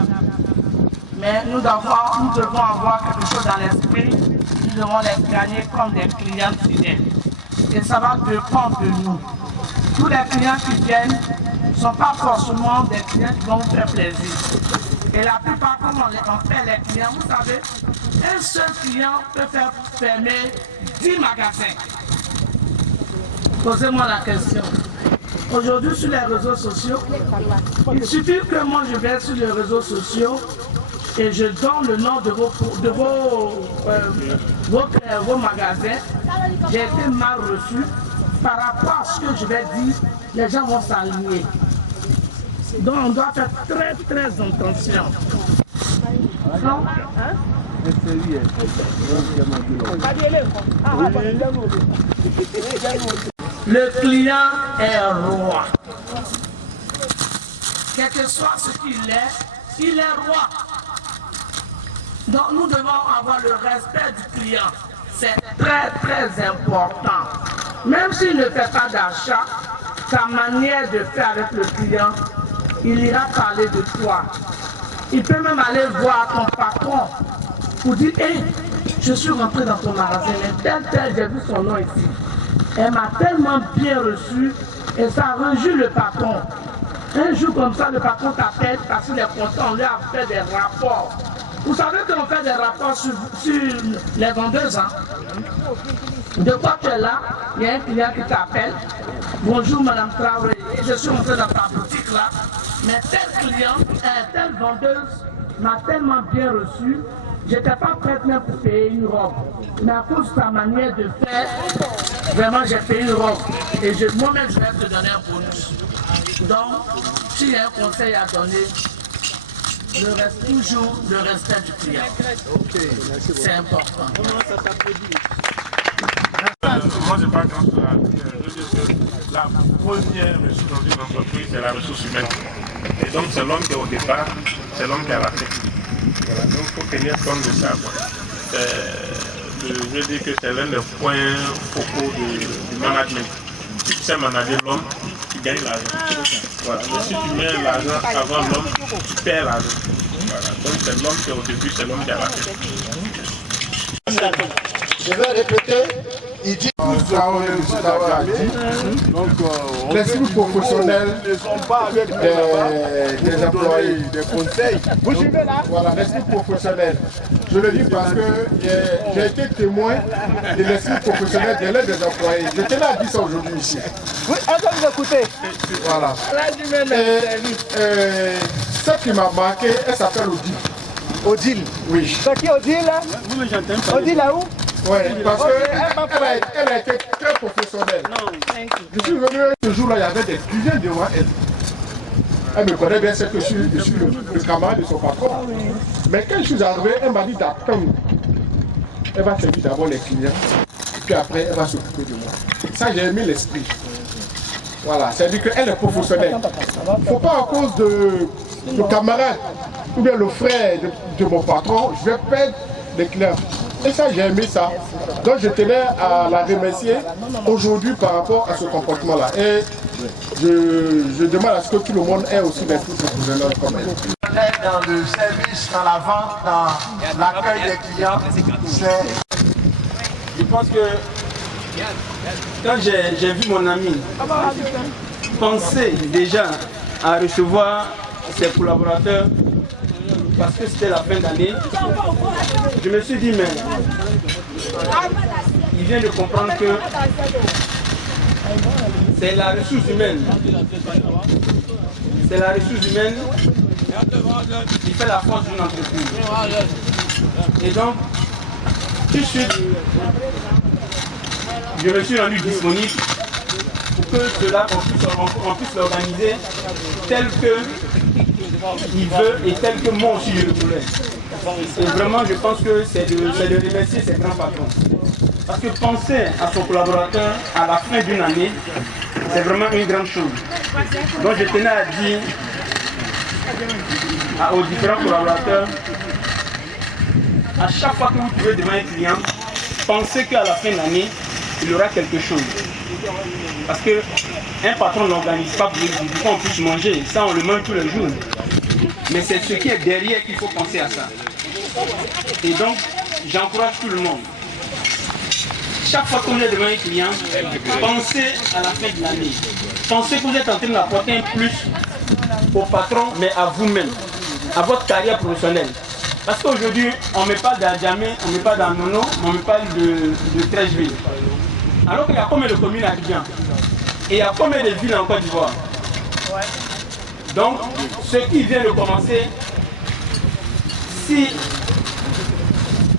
Mais nous devons avoir quelque chose dans l'esprit. Nous devons les gagner comme des clients fidèles. Et ça va dépendre de nous. Tous les clients qui viennent ne sont pas forcément des clients qui vont vous faire plaisir. Et la plupart, comme on fait les clients, vous savez, un seul client peut faire fermer 10 magasins. Posez-moi la question. Aujourd'hui, sur les réseaux sociaux, il suffit que moi je vais sur les réseaux sociaux et je donne le nom de vos magasins. J'ai été mal reçu par rapport à ce que je vais dire, les gens vont s'aligner. Donc on doit faire très très attention. Non? Le client est roi. Quel que soit ce qu'il est, il est roi. Donc nous devons avoir le respect du client. C'est très très important. Même s'il ne fait pas d'achat, ta manière de faire avec le client, il ira parler de toi. Il peut même aller voir ton patron pour dire, hey, je suis rentré dans ton magasin, mais tel, j'ai vu son nom ici. Elle m'a tellement bien reçu et ça réjouit le patron. Un jour comme ça, le patron t'appelle parce qu'il est content, on lui a fait des rapports. Vous savez qu'on fait des rapports sur les vendeuses. Hein? De quoi tu es là, il y a un client qui t'appelle. Bonjour Madame Traoré, je suis rentré dans ta boutique là, mais tel client, telle vendeuse m'a tellement bien reçu. Je n'étais pas prête même pour payer une robe. Mais à cause de sa manière de faire, vraiment j'ai payé une robe. Et moi-même je vais te donner un bonus. Donc, s'il y a un conseil à donner, toujours le respect du client. C'est important. Moi, je pas grand chose à dire. La première ressource dans une entreprise, c'est la ressource humaine. Et donc, c'est l'homme qui est au départ, c'est l'homme qui a la tête. Voilà, donc il faut tenir compte de ça. Je veux dire que c'est l'un des points focaux du management. Si tu sais manager l'homme, tu gagnes l'argent. Voilà. Mais si tu mets l'argent avant l'homme, tu perds l'argent. Voilà. Donc c'est l'homme qui est au début, c'est l'homme qui a la tête. Je vais répéter, il dit l'esprit professionnel des employés, des conseils. Vous suivez là? Voilà, l'esprit professionnel. Je le dis parce que j'ai été témoin de l'esprit professionnel de l'un des employés. Je tenais à dire ça aujourd'hui ici. Oui, est-ce que vous écoutez? Voilà. Ce qui m'a marqué, elle s'appelle Odile. Odile? Oui. C'est qui Odile là? Odile là où? Oui, parce qu'elle a été très professionnelle. Je suis venu ce jour-là, il y avait des clients devant elle. Elle me connaît bien, c'est que je suis le camarade de son patron. Mais quand je suis arrivé, elle m'a dit d'attendre. Elle va servir d'abord les clients, puis après elle va s'occuper de moi. Ça, j'ai aimé l'esprit. Voilà, c'est-à-dire qu'elle est professionnelle. Il ne faut pas à cause de camarade ou bien le frère de mon patron, je vais perdre les clients. Et ça, j'ai aimé ça. Donc je tenais à la remercier aujourd'hui par rapport à ce comportement-là. Et je demande à ce que tout le monde ait aussi l'esprit professionnel comme elle. Dans le service, dans la vente, dans l'accueil des clients, je pense que quand j'ai vu mon ami penser déjà à recevoir ses collaborateurs, parce que c'était la fin d'année, je me suis dit, mais il vient de comprendre que c'est la ressource humaine. C'est la ressource humaine qui fait la force d'une entreprise. Et donc, tout de suite, je me suis rendu disponible pour que cela, on puisse l'organiser tel que il veut et tel que moi aussi je le voulais. Et vraiment, je pense que c'est de remercier ces grands patrons. Parce que penser à son collaborateur à la fin d'une année, c'est vraiment une grande chose. Donc je tenais à dire aux différents collaborateurs, à chaque fois que vous trouvez devant un client, pensez qu'à la fin de l'année, il y aura quelque chose. Parce qu'un patron n'organise pas pour qu'on puisse manger, ça on le mange tous les jours. Mais c'est ce qui est derrière qu'il faut penser à ça. Et donc, j'encourage tout le monde. Chaque fois que vous êtes devant un client, pensez à la fin de l'année. Pensez que vous êtes en train d'apporter un plus au patron, mais à vous-même, à votre carrière professionnelle. Parce qu'aujourd'hui, on ne met pas d'Adjamé, on ne met pas d'Anono, on ne met pas de Trècheville. Alors qu'il y a combien de communes à Abidjan? Et il y a combien de villes en Côte d'Ivoire? Donc, ce qui vient de commencer, si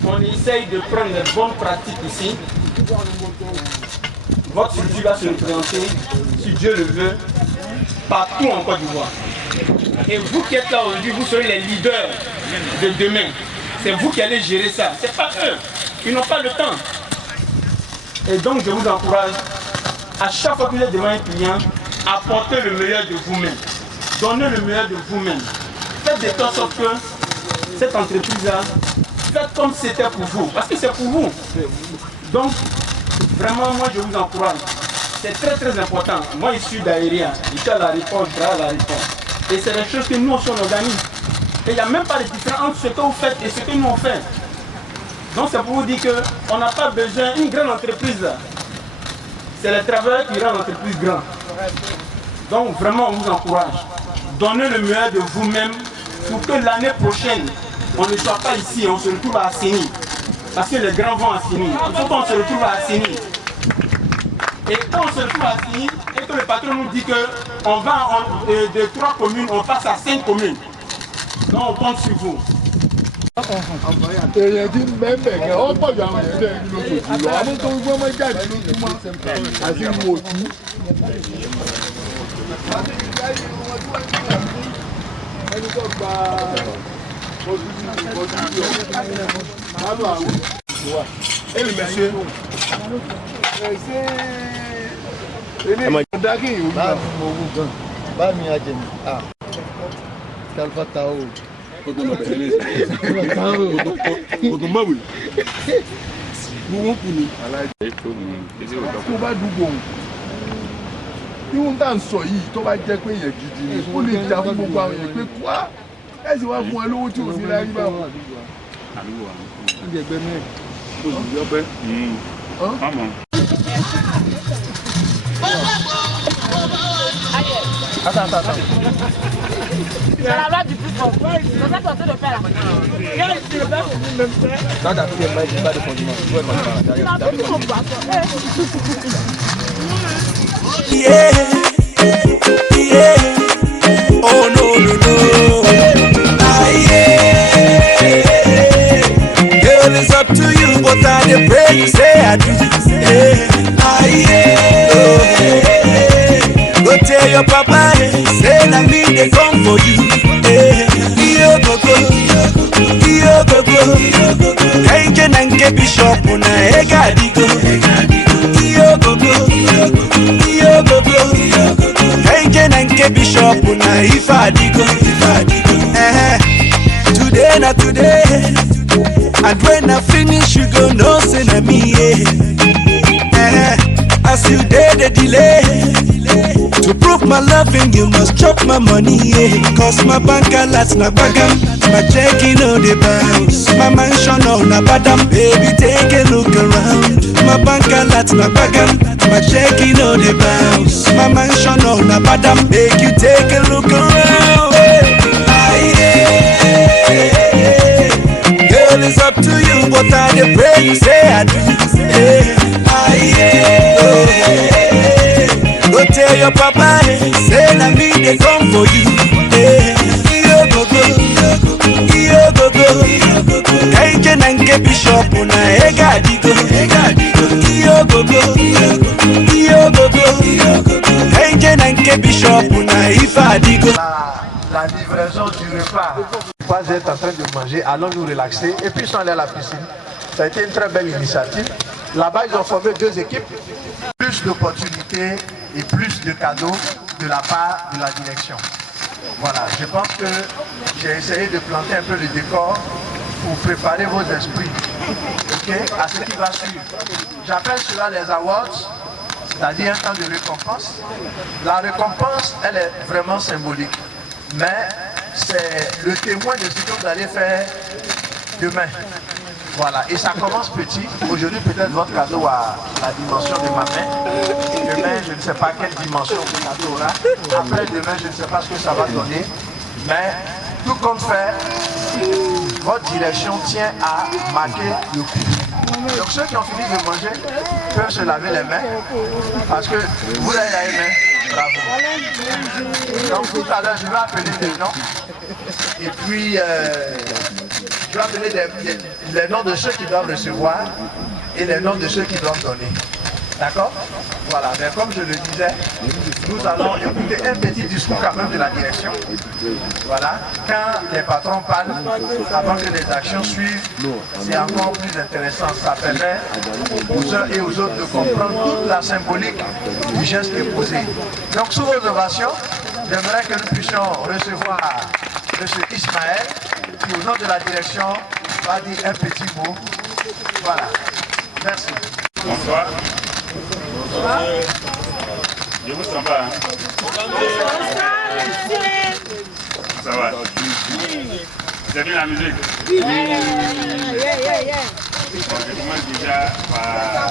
on essaye de prendre les bonnes pratiques ici, votre structure va se représenter, si Dieu le veut, partout en Côte d'Ivoire. Et vous qui êtes là aujourd'hui, vous serez les leaders de demain. C'est vous qui allez gérer ça. Ce n'est pas eux. Ils n'ont pas le temps. Et donc je vous encourage, à chaque fois que vous êtes devant un client, apportez le meilleur de vous-même. Donnez le meilleur de vous-même. Faites de telle sorte que cette entreprise-là, faites comme si c'était pour vous. Parce que c'est pour vous. Donc, vraiment, moi je vous encourage. C'est très très important. Moi je suis d'aérien. Je suis à la réponse, je travaille à la réponse. Et c'est des choses que nous aussi on organise. Et il n'y a même pas de différence entre ce que vous faites et ce que nous on fait. Donc c'est pour vous dire qu'on n'a pas besoin d'une grande entreprise. C'est le travail qui rend l'entreprise grande. Donc vraiment on vous encourage. Donnez le meilleur de vous-même pour que l'année prochaine, on ne soit pas ici, on se retrouve à Assini. Parce que les grands vont à Assini. Il faut qu'on se retrouve à Assini. Et quand on se retrouve à Assini, et que le patron nous dit qu'on va de 3 communes, on passe à 5 communes. Donc on compte sur vous. èèyàn ti ń bẹ́ẹ̀ bẹ́ẹ̀ kẹ́ ọ́ pọ̀ ju àwọn èèyàn bẹ́ẹ̀ ní lóṣooṣù lọ àwọn tó ń gbọ́ mọ́ jáde lójúmọ́ àti wò tú. ẹni tó gba ojú máa lọ àwọn ìwà èmi mẹ́sẹ̀ ilé ìjọba kí ìwé bá mi owó gan bá mi ajẹmí kálífàtà o. Kòtò mọ̀wé. Mo wọ́n kù ní. Tó bá dùgbò ihun tá à ń sọ yìí tó bá jẹ́ pé èèyàn gidi ni ó lè jà fún gbogbo àwọn èèyàn pé wá ẹ sì wá fún ẹ lówó tí ò ní láyé bá wọn. Oúnjẹ ẹgbẹ́ náà. Oṣù yọpẹ́. Attends. C'est la loi du plus fort. C'est ça qu'on essaie de faire là. Regarde ici, le père, c'est même frère. Quand t'as fait le pas de condiment, tu vois, Oh no. Girl, it's up to you, but I dey pray you say I do. Go tell your papa, say na me dey come for you. Iyo gogo, kenje na nke bishop na ega digo. Iyo gogo, kenje na nke bishop na ifa digo. Today na today, and when I finish you go know say na me. As you dey the delay. To prove my loving, you must chop my money, yeah. Cause my bank alerts na bagam, my checking on the bounce, my mansion on a badam. Baby, take a look around. My bank alerts na bagam, my checking on the bounce, my mansion on a badam. Make you take a look around. Girl, it's up to you, but I dey pray you say I do. Go tell your papa, say na me dey come for you. Iyo gogo, kenje na nke nke bishop na ega digo iyo gogo enje na nke bishop na ifa digo. La livraison du repas. Pas être en train de manger, allons nous relaxer et puis ils sont allés à la piscine. Ça a été une très belle initiative. Là-bas, ils ont formé 2 équipes. Plus d'opportunités et plus de cadeaux de la part de la direction. Voilà, je pense que j'ai essayé de planter un peu le décor pour préparer vos esprits, à ce qui va suivre. J'appelle cela les awards, c'est-à-dire un temps de récompense. La récompense, elle est vraiment symbolique, mais c'est le témoin de ce que vous allez faire demain. Voilà, et ça commence petit. Aujourd'hui, peut-être votre cadeau a la dimension de ma main. Demain, je ne sais pas quelle dimension ce cadeau aura. Après demain, je ne sais pas ce que ça va donner. Mais tout compte fait, votre direction tient à marquer le coup. Donc ceux qui ont fini de manger peuvent se laver les mains. Parce que vous l'avez la main. Bravo. Donc tout à l'heure, je vais appeler des noms. Et puis, je vais appeler les noms de ceux qui doivent recevoir et les noms de ceux qui doivent donner. D'accord? Voilà, mais comme je le disais, nous allons écouter un petit discours quand même de la direction. Voilà, quand les patrons parlent, avant que les actions suivent, c'est encore plus intéressant. Ça permet aux uns et aux autres de comprendre toute la symbolique du geste posé. Donc, sous vos ovations, j'aimerais que nous puissions recevoir M. Ismaël, qui au nom de la direction va dire un petit mot. Voilà. Merci. Bonsoir. Bonsoir. Je vous sens pas. Ça va. Vous aimez la musique? Oui. Je commence déjà par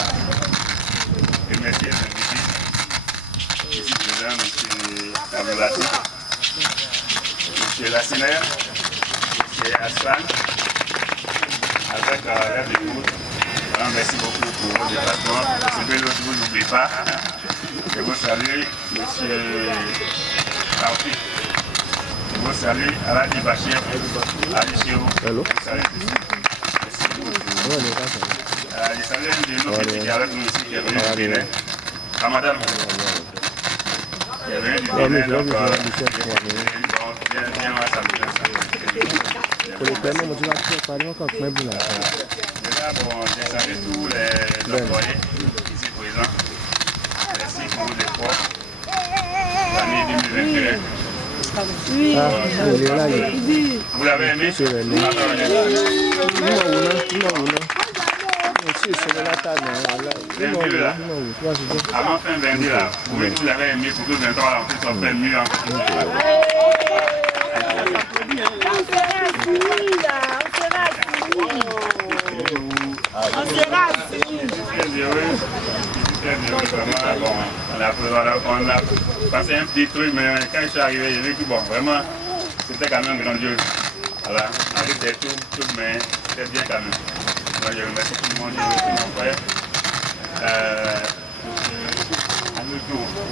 remercier les invités. Ici présent, M. Abdelati, M. Lassiner, M. Hassan, avec la d'écoute. Merci beaucoup pour vos déplacements. C'est que vous n'oubliez pas. Je vous salue, M. Kaufi. Je vous salue, Aladi Bachir, Ali Chiro. Je vous salue tous. Merci beaucoup. Je salue une de nos filles qui est avec nous ici, qui est venue du Bénin. Madame, qui est venue du Bénin, donc bien à sa bon, je salue tous les employés ici présents. Merci pour l'effort. L'année 2021. Oui. Vous l'avez aimé? Avant fin 22 là, vous l'avez aimé pour que 23 là, en fait, on fait mieux encore. On a passé un petit truc, mais quand je suis arrivé, j'ai vu que bon, vraiment, c'était quand même grandiose. Voilà, avec des tout, mais c'était bien quand même. Donc, je remercie tout le monde, je remercie mon frère.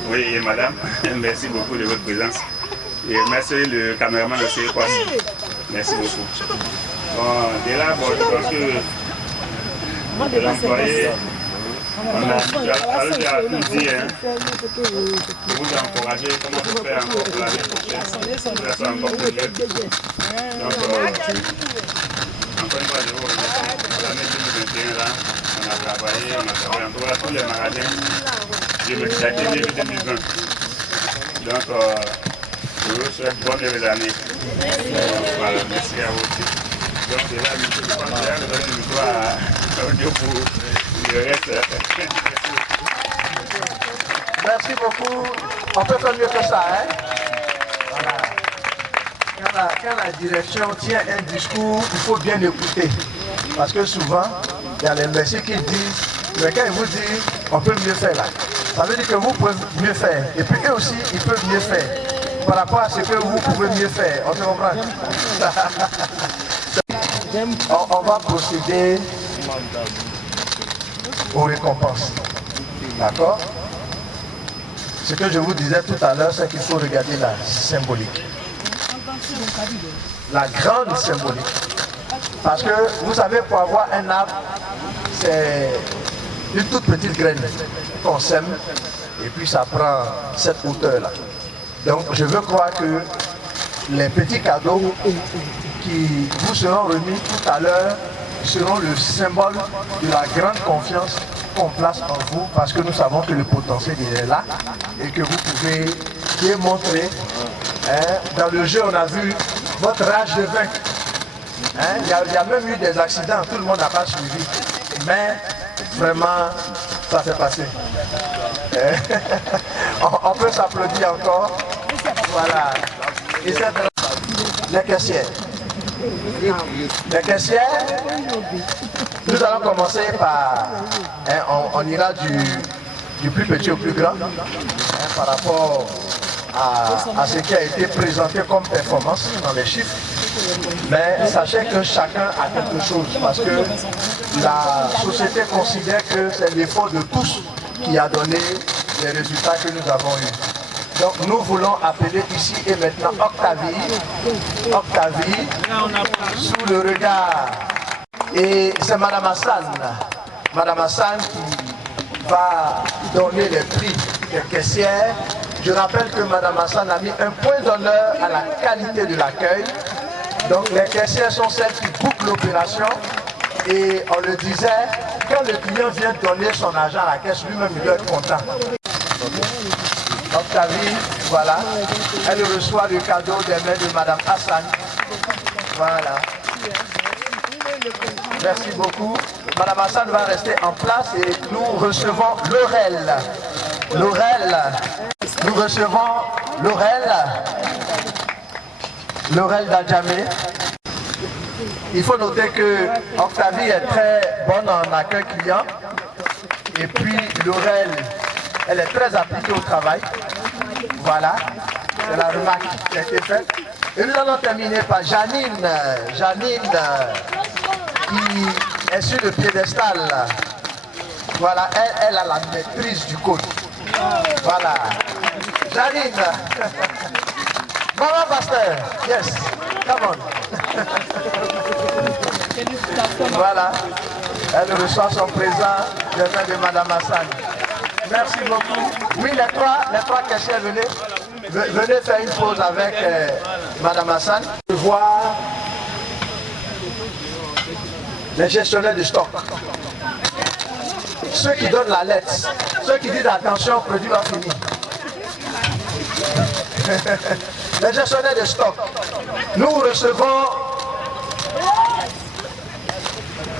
Oui, et madame, merci beaucoup de votre présence. Et merci le caméraman aussi, quoi. Merci beaucoup. Bon, dès là, bon, je pense que l'employé, on a tout dit, hein. Je vous encourager, comment faire encore pour l'année prochaine, pour ça encore plus mieux. Donc, encore une fois, je vous remercie. L'année 2021, là, on a travaillé en tout cas tous les magasins. Je me suis acquis mieux que 2020. Donc, je vous souhaite bonne année. Voilà, merci à vous aussi. Donc, c'est là, je pense que je vais donner une victoire à Audio pour le reste. Merci beaucoup. On peut faire mieux que ça, hein? Voilà. Quand la direction tient un discours, il faut bien écouter. Parce que souvent, il y a les messieurs qui disent, mais quand ils vous disent, on peut mieux faire là. Ça veut dire que vous pouvez mieux faire. Et puis eux aussi, ils peuvent mieux faire. Par rapport à ce que vous pouvez mieux faire. On se comprend? On va procéder aux récompenses. D'accord? Ce que je vous disais tout à l'heure, c'est qu'il faut regarder la symbolique. La grande symbolique. Parce que vous savez, pour avoir un arbre, c'est une toute petite graine qu'on sème et puis ça prend cette hauteur-là. Donc je veux croire que les petits cadeaux qui vous seront remis tout à l'heure seront le symbole de la grande confiance qu'on place en vous parce que nous savons que le potentiel est là et que vous pouvez démontrer. Dans le jeu, on a vu votre rage de vin. Il y a même eu des accidents, tout le monde n'a pas suivi. Mais vraiment, ça s'est passé. On peut s'applaudir encore. Voilà. Et les caissières. Les caissières, nous allons commencer par, on ira du plus petit au plus grand, par rapport à ce qui a été présenté comme performance dans les chiffres. Mais sachez que chacun a quelque chose, parce que la société considère que c'est l'effort de tous qui a donné les résultats que nous avons eus. Donc nous voulons appeler ici et maintenant Octavie, sous le regard. Et c'est Madame Hassan qui va donner les prix des caissières. Je rappelle que Madame Hassan a mis un point d'honneur à la qualité de l'accueil. Donc les caissières sont celles qui bouclent l'opération. Et on le disait, quand le client vient donner son argent à la caisse, lui-même il doit être content. Octavie, voilà, elle reçoit le cadeau des mains de Madame Hassan. Voilà. Merci beaucoup. Madame Hassan va rester en place et nous recevons Laurel. Nous recevons Laurel d'Adjamé. Il faut noter que Octavie est très bonne en accueil client. Et puis Laurel, elle est très appliquée au travail. Voilà, c'est la remarque qui a été faite. Et nous allons terminer par Janine qui est sur le piédestal. Voilà, elle a la maîtrise du code. Voilà. Janine. Maman Pasteur. Yes. Come on. Voilà. Elle reçoit son présent de main de Madame Hassan. Merci beaucoup. Oui, les trois caissières, venez faire une pause avec Madame Hassan. Je vois les gestionnaires de stock. Ceux qui donnent la lettre, ceux qui disent attention, le produit va finir. Les gestionnaires de stock. Nous recevons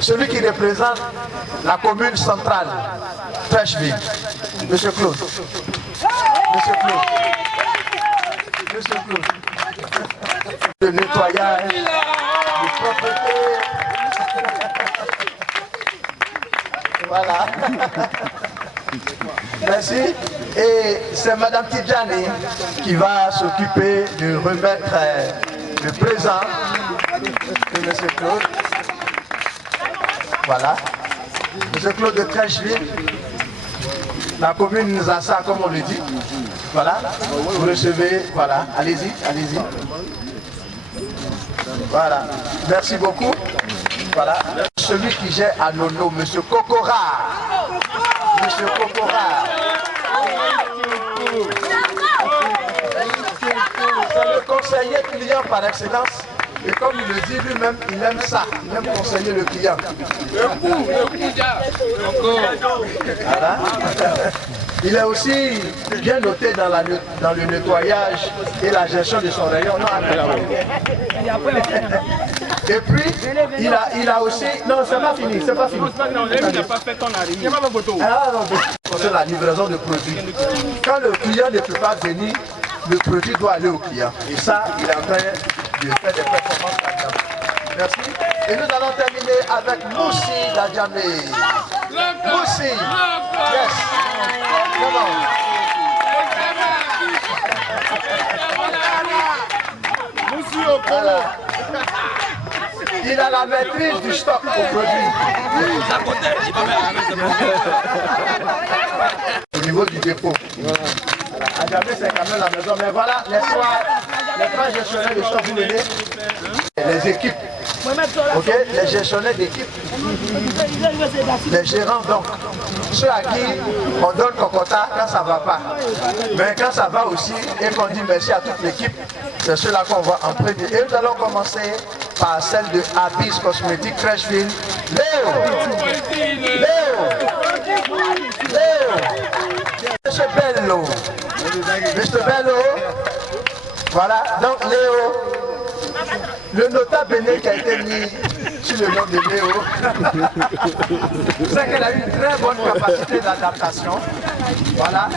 celui qui représente la commune centrale, Trècheville, Monsieur Claude. Le nettoyage, de propreté. Voilà. Merci. Et c'est Madame Tidjani qui va s'occuper de remettre le présent de Monsieur Claude. Voilà. Monsieur Claude de Trècheville, la commune Zassa, comme on le dit. Voilà. Vous recevez, voilà. Allez-y. Voilà. Merci beaucoup. Voilà. Celui qui gère à Nono, Monsieur Kokora. Monsieur Kokora. C'est le conseiller client par excellence. Et comme il le dit lui-même, il aime ça. Il aime conseiller le client. Voilà. Il est aussi bien noté dans le nettoyage et la gestion de son rayon. Et puis, il a aussi... Non, c'est pas fini, c'est pas fini. Il n'a pas fait ton c'est la livraison de produits. Quand le client ne peut pas venir, le produit doit aller au client. Et ça, il est en train de faire des performances là-dedans. Merci. Et nous allons terminer avec Moussi d'Adjamé. Moussi. Yes. Come on. Moussi au voilà. Il a la maîtrise du stock au produit. Au niveau du dépôt. Adjamé, c'est quand même la maison. Mais voilà, les trois gestionnaires de stock, vous venez. Les équipes Ok, les gestionnaires d'équipe, les gérants donc, ceux à qui on donne cocota quand ça ne va pas. Mais quand ça va aussi et qu'on dit merci à toute l'équipe, c'est ceux-là qu'on voit en premier. Et nous allons commencer par celle de Abyss Cosmétique Freshfield. Léo! Monsieur Bello. Mr. Bello. Voilà, donc Léo. Le nota bene qui a été mis sur le nom de Léo, c'est qu'elle a une très bonne capacité d'adaptation. Voilà.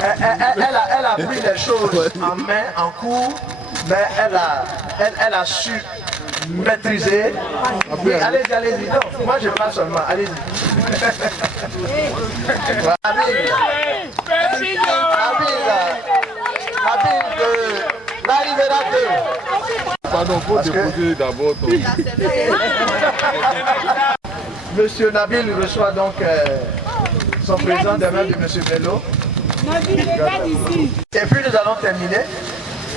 Elle a pris les choses en main, en cours, mais elle a su maîtriser. Oui, allez-y. Non, moi je parle seulement, allez-y. Voilà. Habile de l'arrivera 2. Pardon, faut déposer d'abord ton... Monsieur Nabil reçoit donc son président de main de Monsieur Bello. Et puis nous allons terminer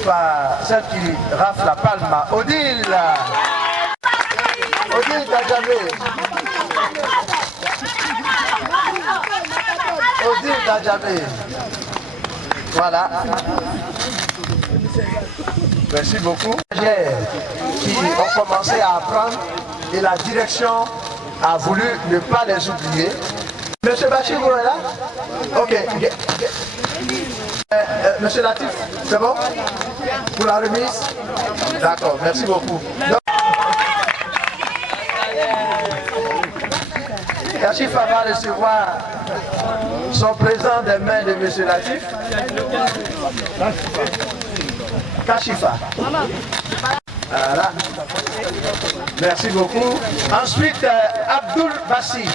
par celle qui rafle la palme à Odile. Odile Dajamé. Odile Dajamé. Voilà. Merci beaucoup. Qui ont commencé à apprendre et la direction a voulu ne pas les oublier. Monsieur Bachir, vous êtes là? Ok. Monsieur Latif, c'est bon? Pour la remise? D'accord, merci beaucoup. Kachifa va recevoir son présent des mains de Monsieur Latif. Kachifa. Voilà. Merci beaucoup. Ensuite, Abdul Bassi.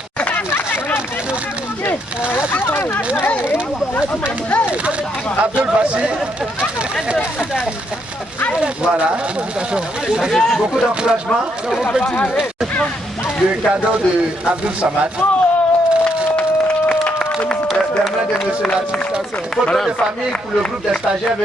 Abdul Bassi. Voilà. Beaucoup d'encouragement. Le cadeau de Abdul Samad. Des mains de M. Latif. Photo de famille pour le groupe des stagiaires.